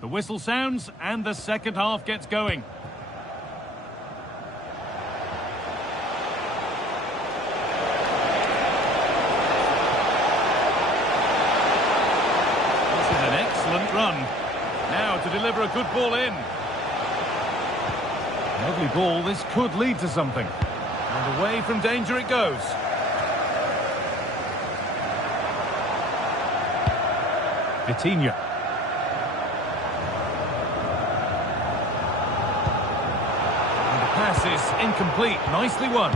The whistle sounds and the second half gets going. This is an excellent run. Now to deliver a good ball in. Lovely ball, this could lead to something. And away from danger it goes. Vitinha. Pass is incomplete. Nicely won.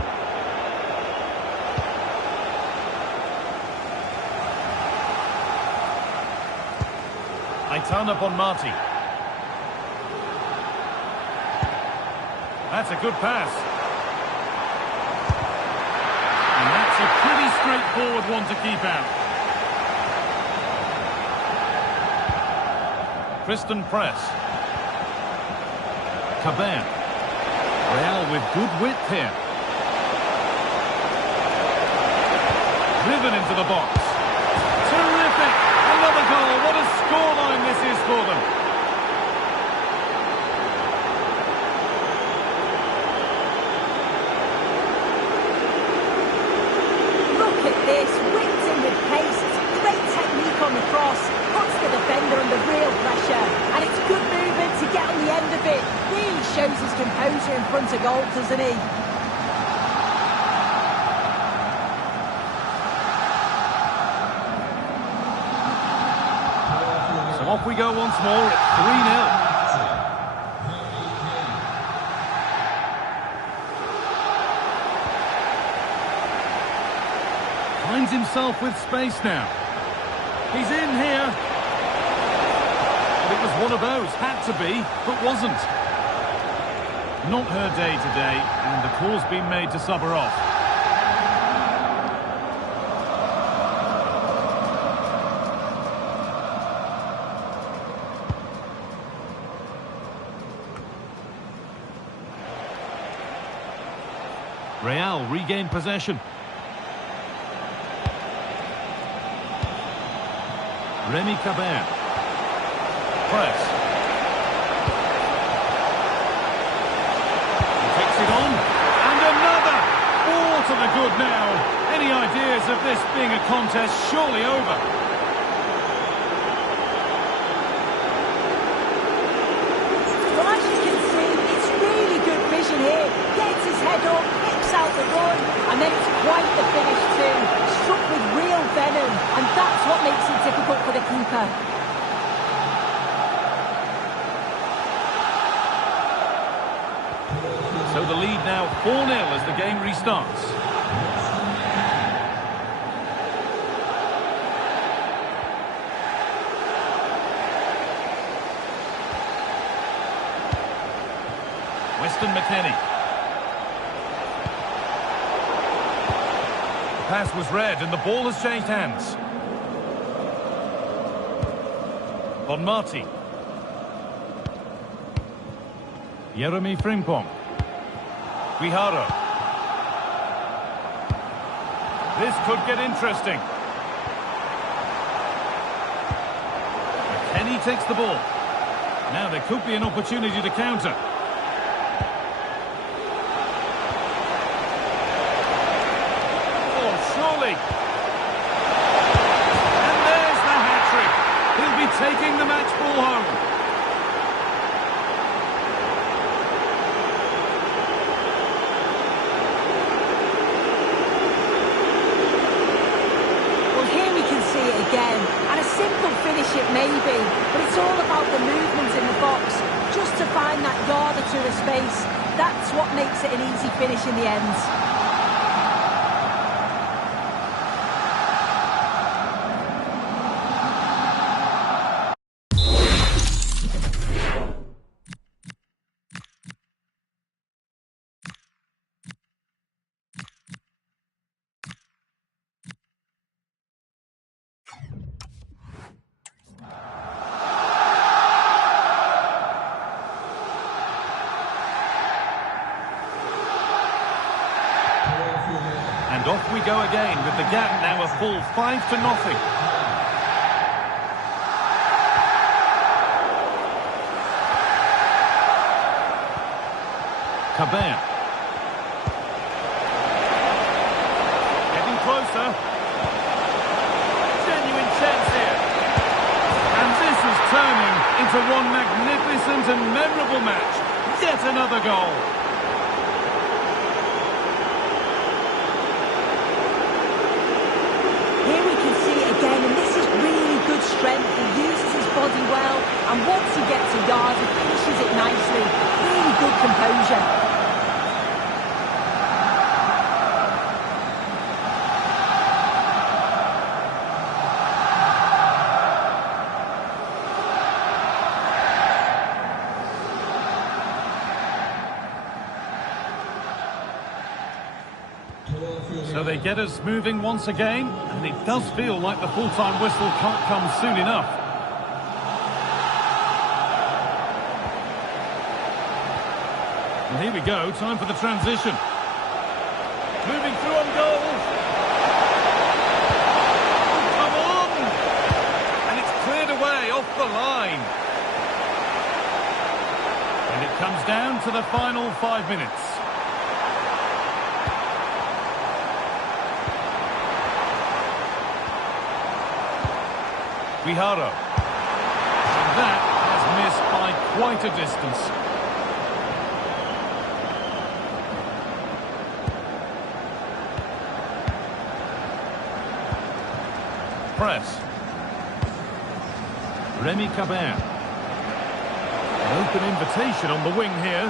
Aitana Bonmati. That's a good pass. And that's a pretty straightforward one to keep out. Kristen Press. Cabert. Real with good width here. Driven into the box. Terrific! Another goal. What a scoreline this is for them. Look at this. Whipped in with pace. Great technique on the cross. Puts the defender under real pressure. And it's good movement to get on the end of it. Really shows his composure in front of goal, doesn't he? So off we go once more at 3-0. Finds himself with space now. He's in here. But it was one of those. Had to be, but wasn't. Not her day today, and the call's been made to sub her off. Real regain possession. Remy Cabert. Press. He takes it on. And another! All to the good now. Any ideas of this being a contest surely over? Well, as you can see, it's really good vision here. Gets his head up, picks out the run, and then it's quite the finish too. Struck with real venom, and that's what makes it difficult for the keeper. So the lead now 4-0 as the game restarts. Weston McKennie. The pass was read and the ball has changed hands. On Marty. Jeremy Frimpong. Guijarro. This could get interesting. McKennie takes the ball. Now there could be an opportunity to counter. Surely. And there's the hat-trick. He'll be taking the match ball home. Well, here we can see it again. And a simple finish it may be, but it's all about the movement in the box. Just to find that yard or two of space. That's what makes it an easy finish in the end. And off we go again with the gap now a full 5-0. Cabert. Getting closer. Genuine chance here. And this is turning into one magnificent and memorable match. Yet another goal. Here we can see it again, and this is really good strength. He uses his body well, and once he gets a yard, he finishes it nicely. Really good composure. So they get us moving once again, and it does feel like the full-time whistle can't come soon enough. And here we go, time for the transition. Moving through on goal. Oh, come on! And it's cleared away off the line. And it comes down to the final 5 minutes. Guijarro. And that has missed by quite a distance. Press. Remy Cabert. An open invitation on the wing here.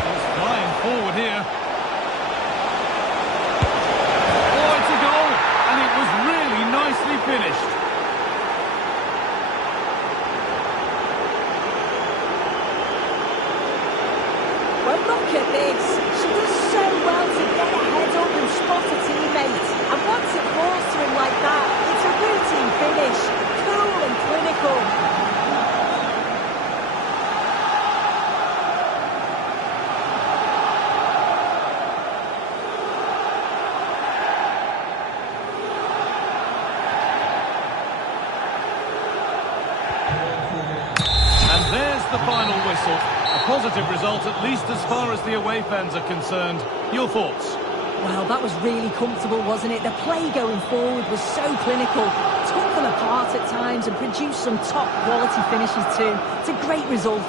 He's flying forward here. Really nicely finished. Well, look at this. She does so well to get a head up and spot a teammate. And once it falls to him like that, it's a routine finish. Cool and clinical. whistle. A positive result, at least as far as the away fans are concerned. Your thoughts? Well, that was really comfortable, wasn't it? The play going forward was so clinical. Took them apart at times and produced some top-quality finishes too. It's a great result.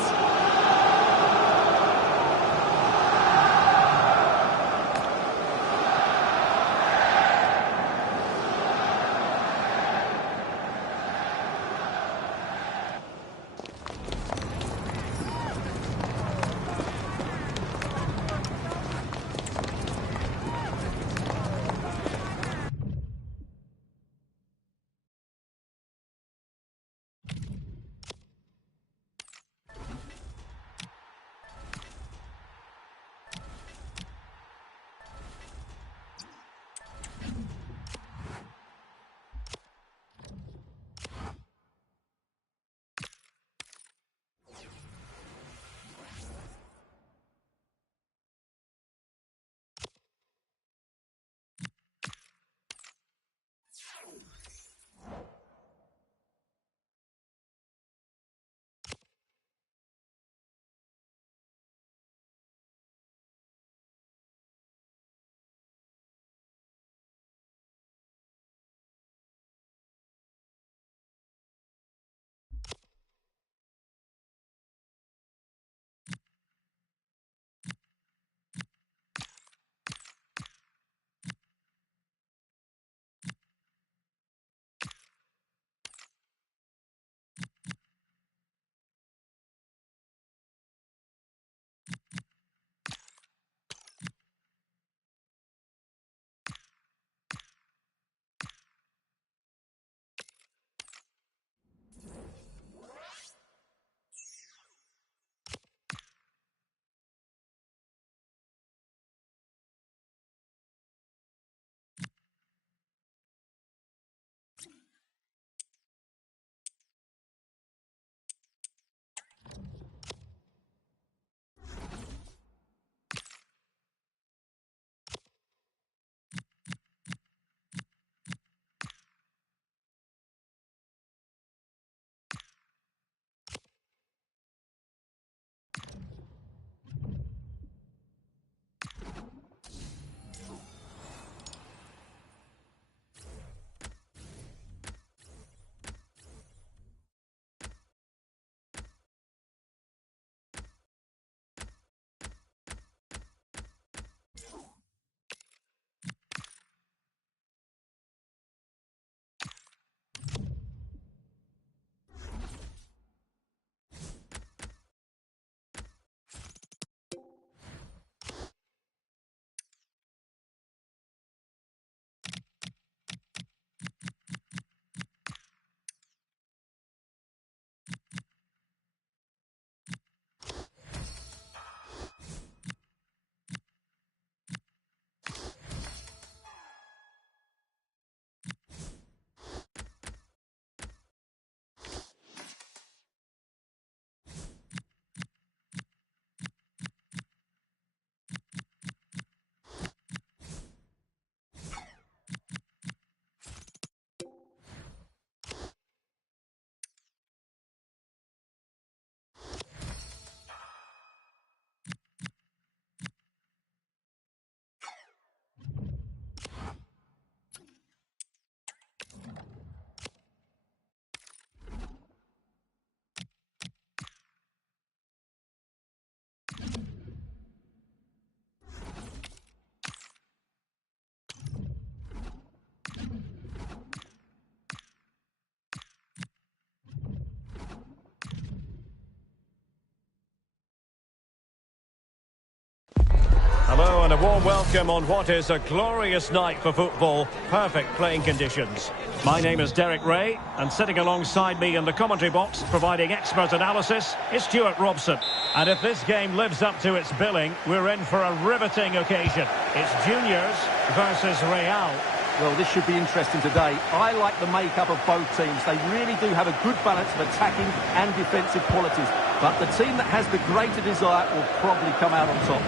Hello and a warm welcome on what is a glorious night for football. Perfect playing conditions. My name is Derek Ray, and sitting alongside me in the commentary box, providing expert analysis, is Stuart Robson. And if this game lives up to its billing, we're in for a riveting occasion. It's Juniors versus Real. Well, this should be interesting today. I like the makeup of both teams. They really do have a good balance of attacking and defensive qualities. But the team that has the greater desire will probably come out on top.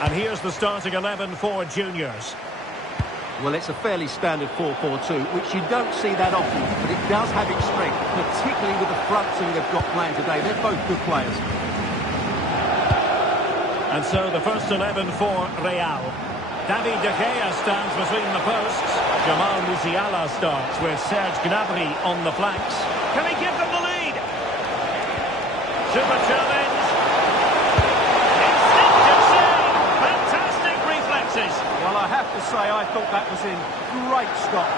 And here's the starting 11 for Juniors. Well, it's a fairly standard 4-4-2, which you don't see that often, but it does have its strength, particularly with the front two they've got playing today. They're both good players. And so the first 11 for Real. David De Gea stands between the posts. Jamal Musiala starts with Serge Gnabry on the flanks. Can he give them the lead? Super challenge. Instinctive save. Fantastic reflexes. Well, I have to say, I thought that was in. Great stop.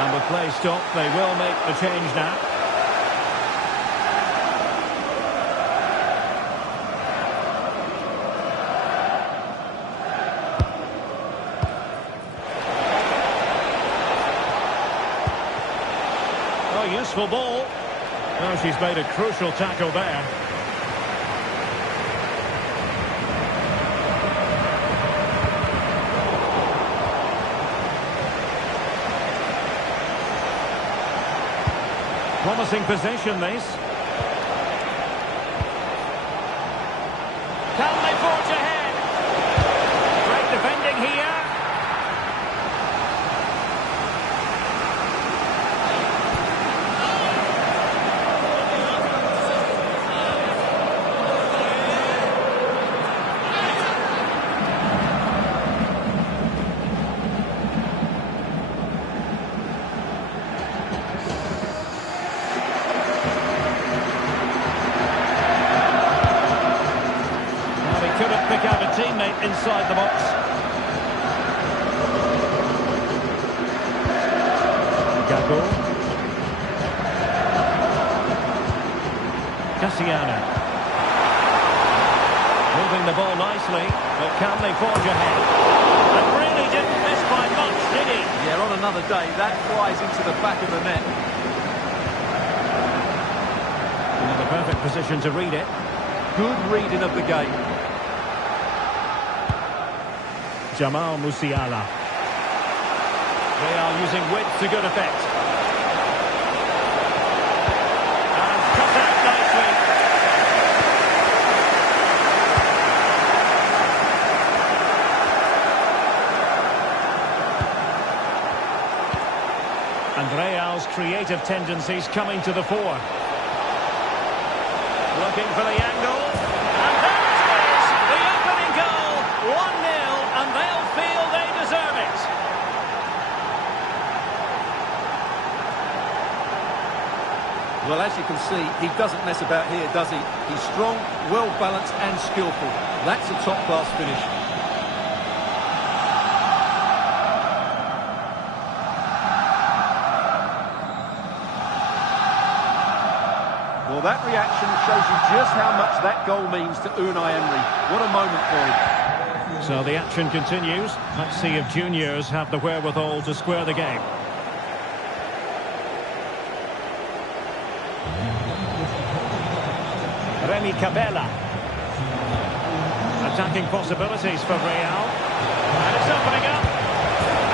And with play stopped, they will make the change now. Oh, useful ball. Oh, she's made a crucial tackle there. Promising position, this. Can they forge ahead? Great defending here. Couldn't pick out a teammate inside the box. Gago. Cassiano. Moving the ball nicely, but can they forge ahead? And really didn't miss by much, did he? Yeah, on another day, that flies into the back of the net. In the perfect position to read it. Good reading of the game. Jamal Musiala. They are using width to good effect. And cut out nicely. And Real's creative tendencies coming to the fore. Looking for the angle. And there it is! The opening goal! 1-0. And they'll feel they deserve it. Well, as you can see, he doesn't mess about here, does he? He's strong, well-balanced and skillful. That's a top-class finish. Well, that reaction shows you just how much that goal means to Unai Emery. What a moment for him. So the action continues. Let's see if juniors have the wherewithal to square the game. Remy Cabella. Attacking possibilities for Real. And it's opening up.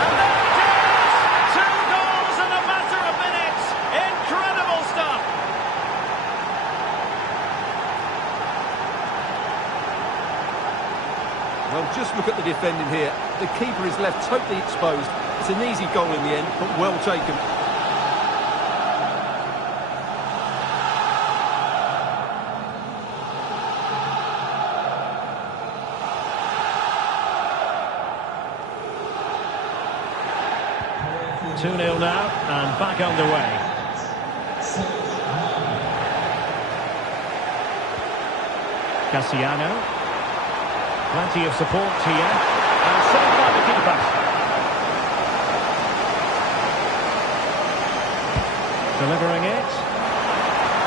And there it is! 2 goals in a matter of minutes. Incredible stuff. Well, just look at the defending here. The keeper is left totally exposed. It's an easy goal in the end, but well taken. Two 2-0 now, and back underway. Cassiano. Plenty of support here. And saved by the keeper. Delivering it.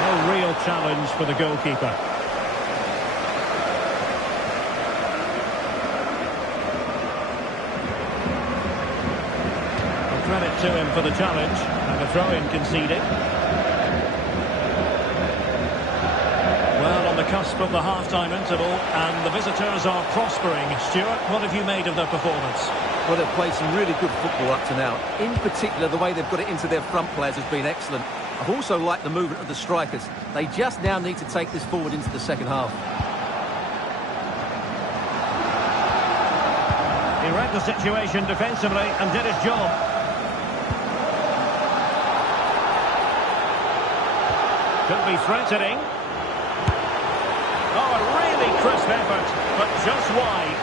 No real challenge for the goalkeeper. Well, credit to him for the challenge. And a throw-in conceded. Well, on the cusp of the half-time interval, and the visitors are prospering. Stuart, what have you made of their performance? Well, they've played some really good football up to now. In particular, the way they've got it into their front players has been excellent. I've also liked the movement of the strikers. They just now need to take this forward into the second half. He read the situation defensively and did his job. Could be threatening. Oh, a really crisp effort, but just wide.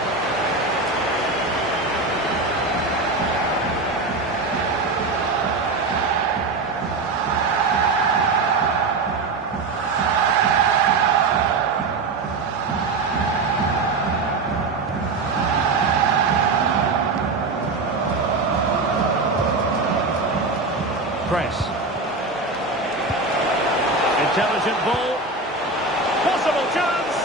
Press. Intelligent ball. Possible chance.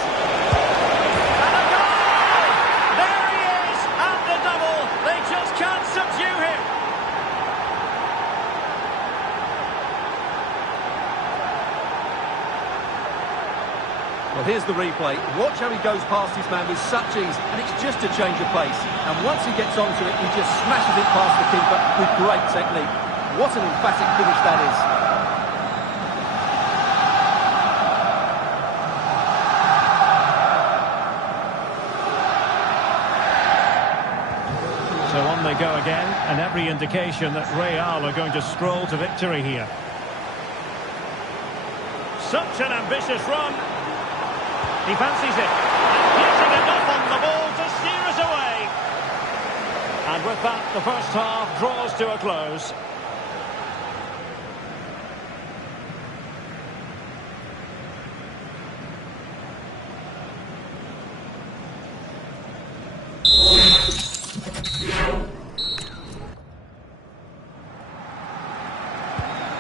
And a goal! There he is, and the double. They just can't subdue him. Well, here's the replay. Watch how he goes past his man with such ease, and it's just a change of pace. And once he gets onto it, he just smashes it past the keeper with great technique. What an emphatic finish that is. So on they go again, and every indication that Real are going to stroll to victory here. Such an ambitious run. He fancies it, and getting enough on the ball to steer us away. And with that, the first half draws to a close.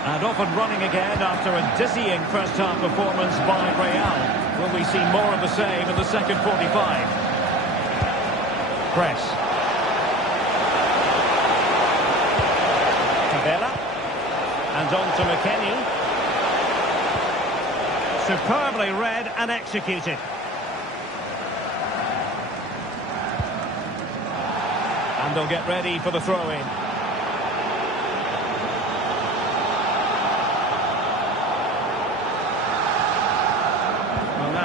And off and running again after a dizzying first-half performance by Real. Will we see more of the same in the second 45? Press. Cabela. And on to McKennie. Superbly read and executed. And they'll get ready for the throw-in.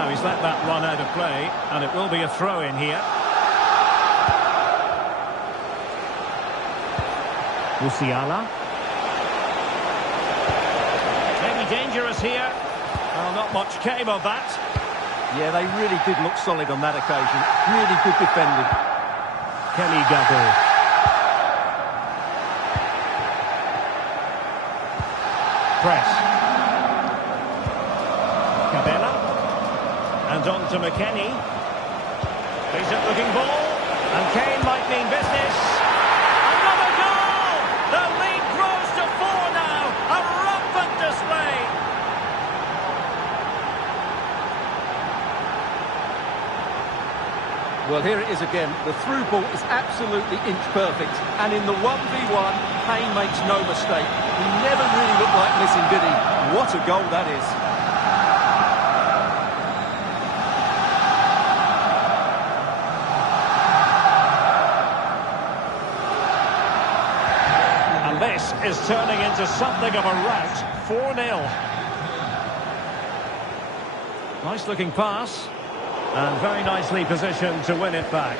He's let that run out of play, and it will be a throw-in here. Musiala. Maybe dangerous here. Well, not much came of that. Yeah, they really did look solid on that occasion. Really good defending. Kelly Gabo. Press. Cabela. And on to McKennie. Decent-looking ball. And Kane might mean business. Another goal! The lead grows to 4 now. A rampant display. Well, here it is again. The through ball is absolutely inch-perfect. And in the 1v1, Kane makes no mistake. He never really looked like missing, did he? What a goal that is. This is turning into something of a rout. 4-0. Nice looking pass. And very nicely positioned to win it back.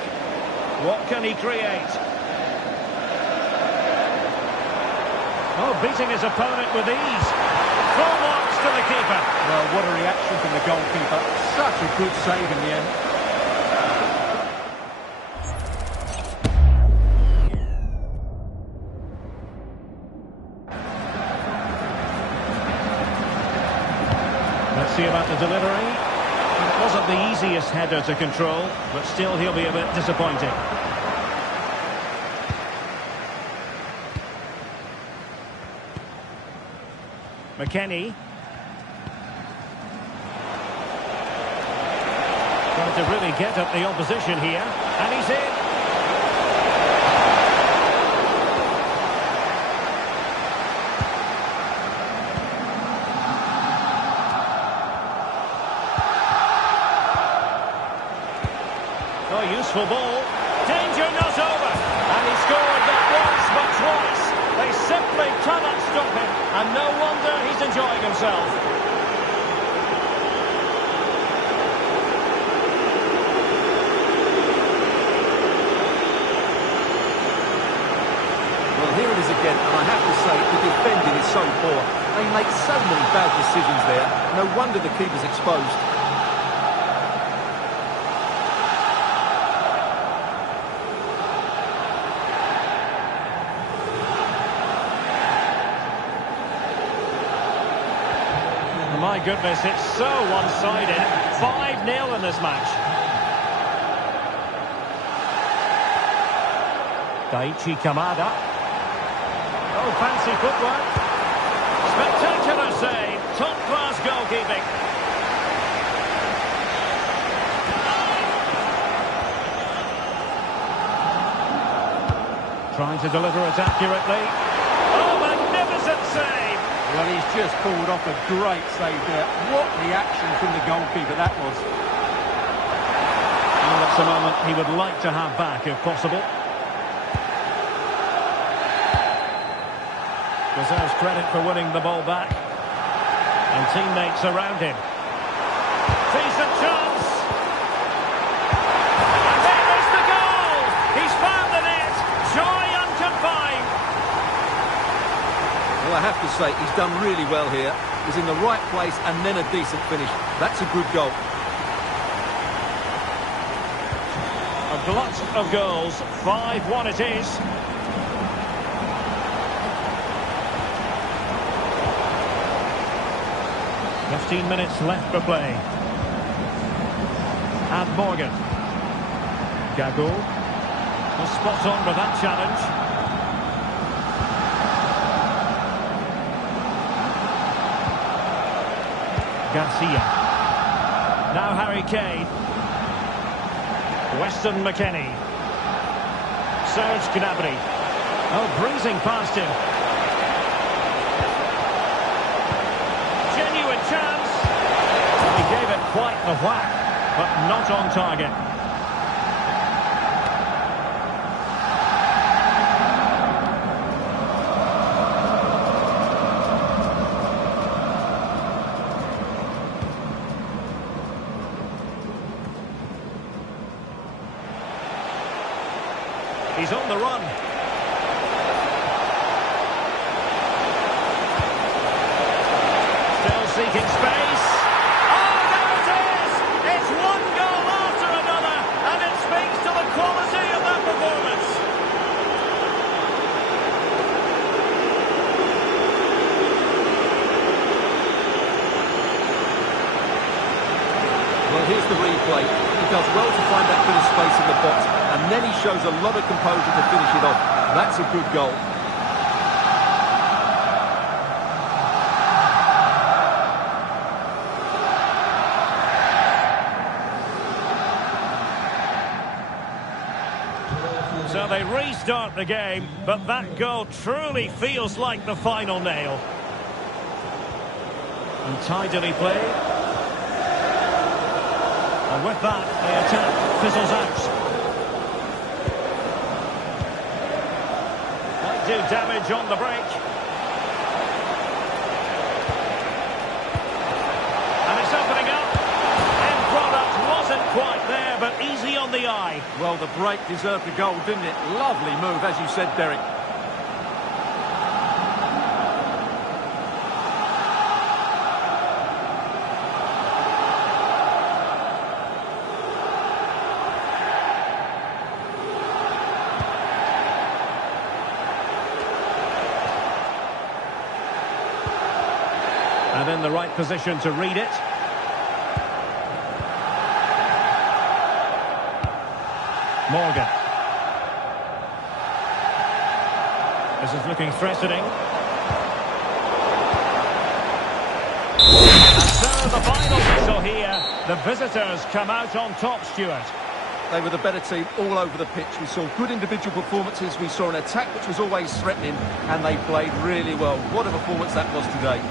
What can he create? Oh, beating his opponent with ease. Full marks to the keeper. Well, what a reaction from the goalkeeper. Such a good save in the end. See about the delivery. It wasn't the easiest header to control, but still he'll be a bit disappointing. McKennie. Trying to really get at the opposition here. And he's in. Oh, useful ball. Danger not over. And he scored not once but twice. They simply cannot stop him. And no wonder he's enjoying himself. Well, here it is again, and I have to say, the defending is so poor. They make so many bad decisions there. No wonder the keeper's exposed. My goodness, it's so one-sided. 5-0 in this match. Daichi Kamada. Oh, fancy footwork. Spectacular save. Top-class goalkeeping. Trying to deliver it accurately. Oh, magnificent save. Well, he's just pulled off a great save there. What reaction from the goalkeeper that was. Well, that's a moment he would like to have back, if possible. Deserves credit for winning the ball back. And teammates around him. Decent chance. And there is the goal! He's found the net. Joy unconfined. Well, I have to say, he's done really well here. He's in the right place and then a decent finish. That's a good goal. A glut of goals. 5-1 it is. "15 minutes left for play. And Morgan. Gago. Was spot on with that challenge. Garcia. Now Harry Kane. Weston McKennie. Serge Gnabry. Oh, breezing past him. Genuine chance. He gave it quite the whack, but not on target. He's on the run. Still seeking space. Oh, there it is! It's one goal after another, and it speaks to the quality of that performance. Well, here's the replay. He does well to find that bit of space in the box, and then he shows a lot of composure to finish it off. That's a good goal. So they restart the game, but that goal truly feels like the final nail. And tidily played. And with that, the attack fizzles out. Might do damage on the break. And it's opening up. End product wasn't quite there, but easy on the eye. Well, the break deserved a goal, didn't it? Lovely move, as you said, Derek. And in the right position to read it. Morgan. This is looking threatening. And so the final whistle here. The visitors come out on top, Stuart. They were the better team all over the pitch. We saw good individual performances. We saw an attack which was always threatening, and they played really well. What a performance that was today.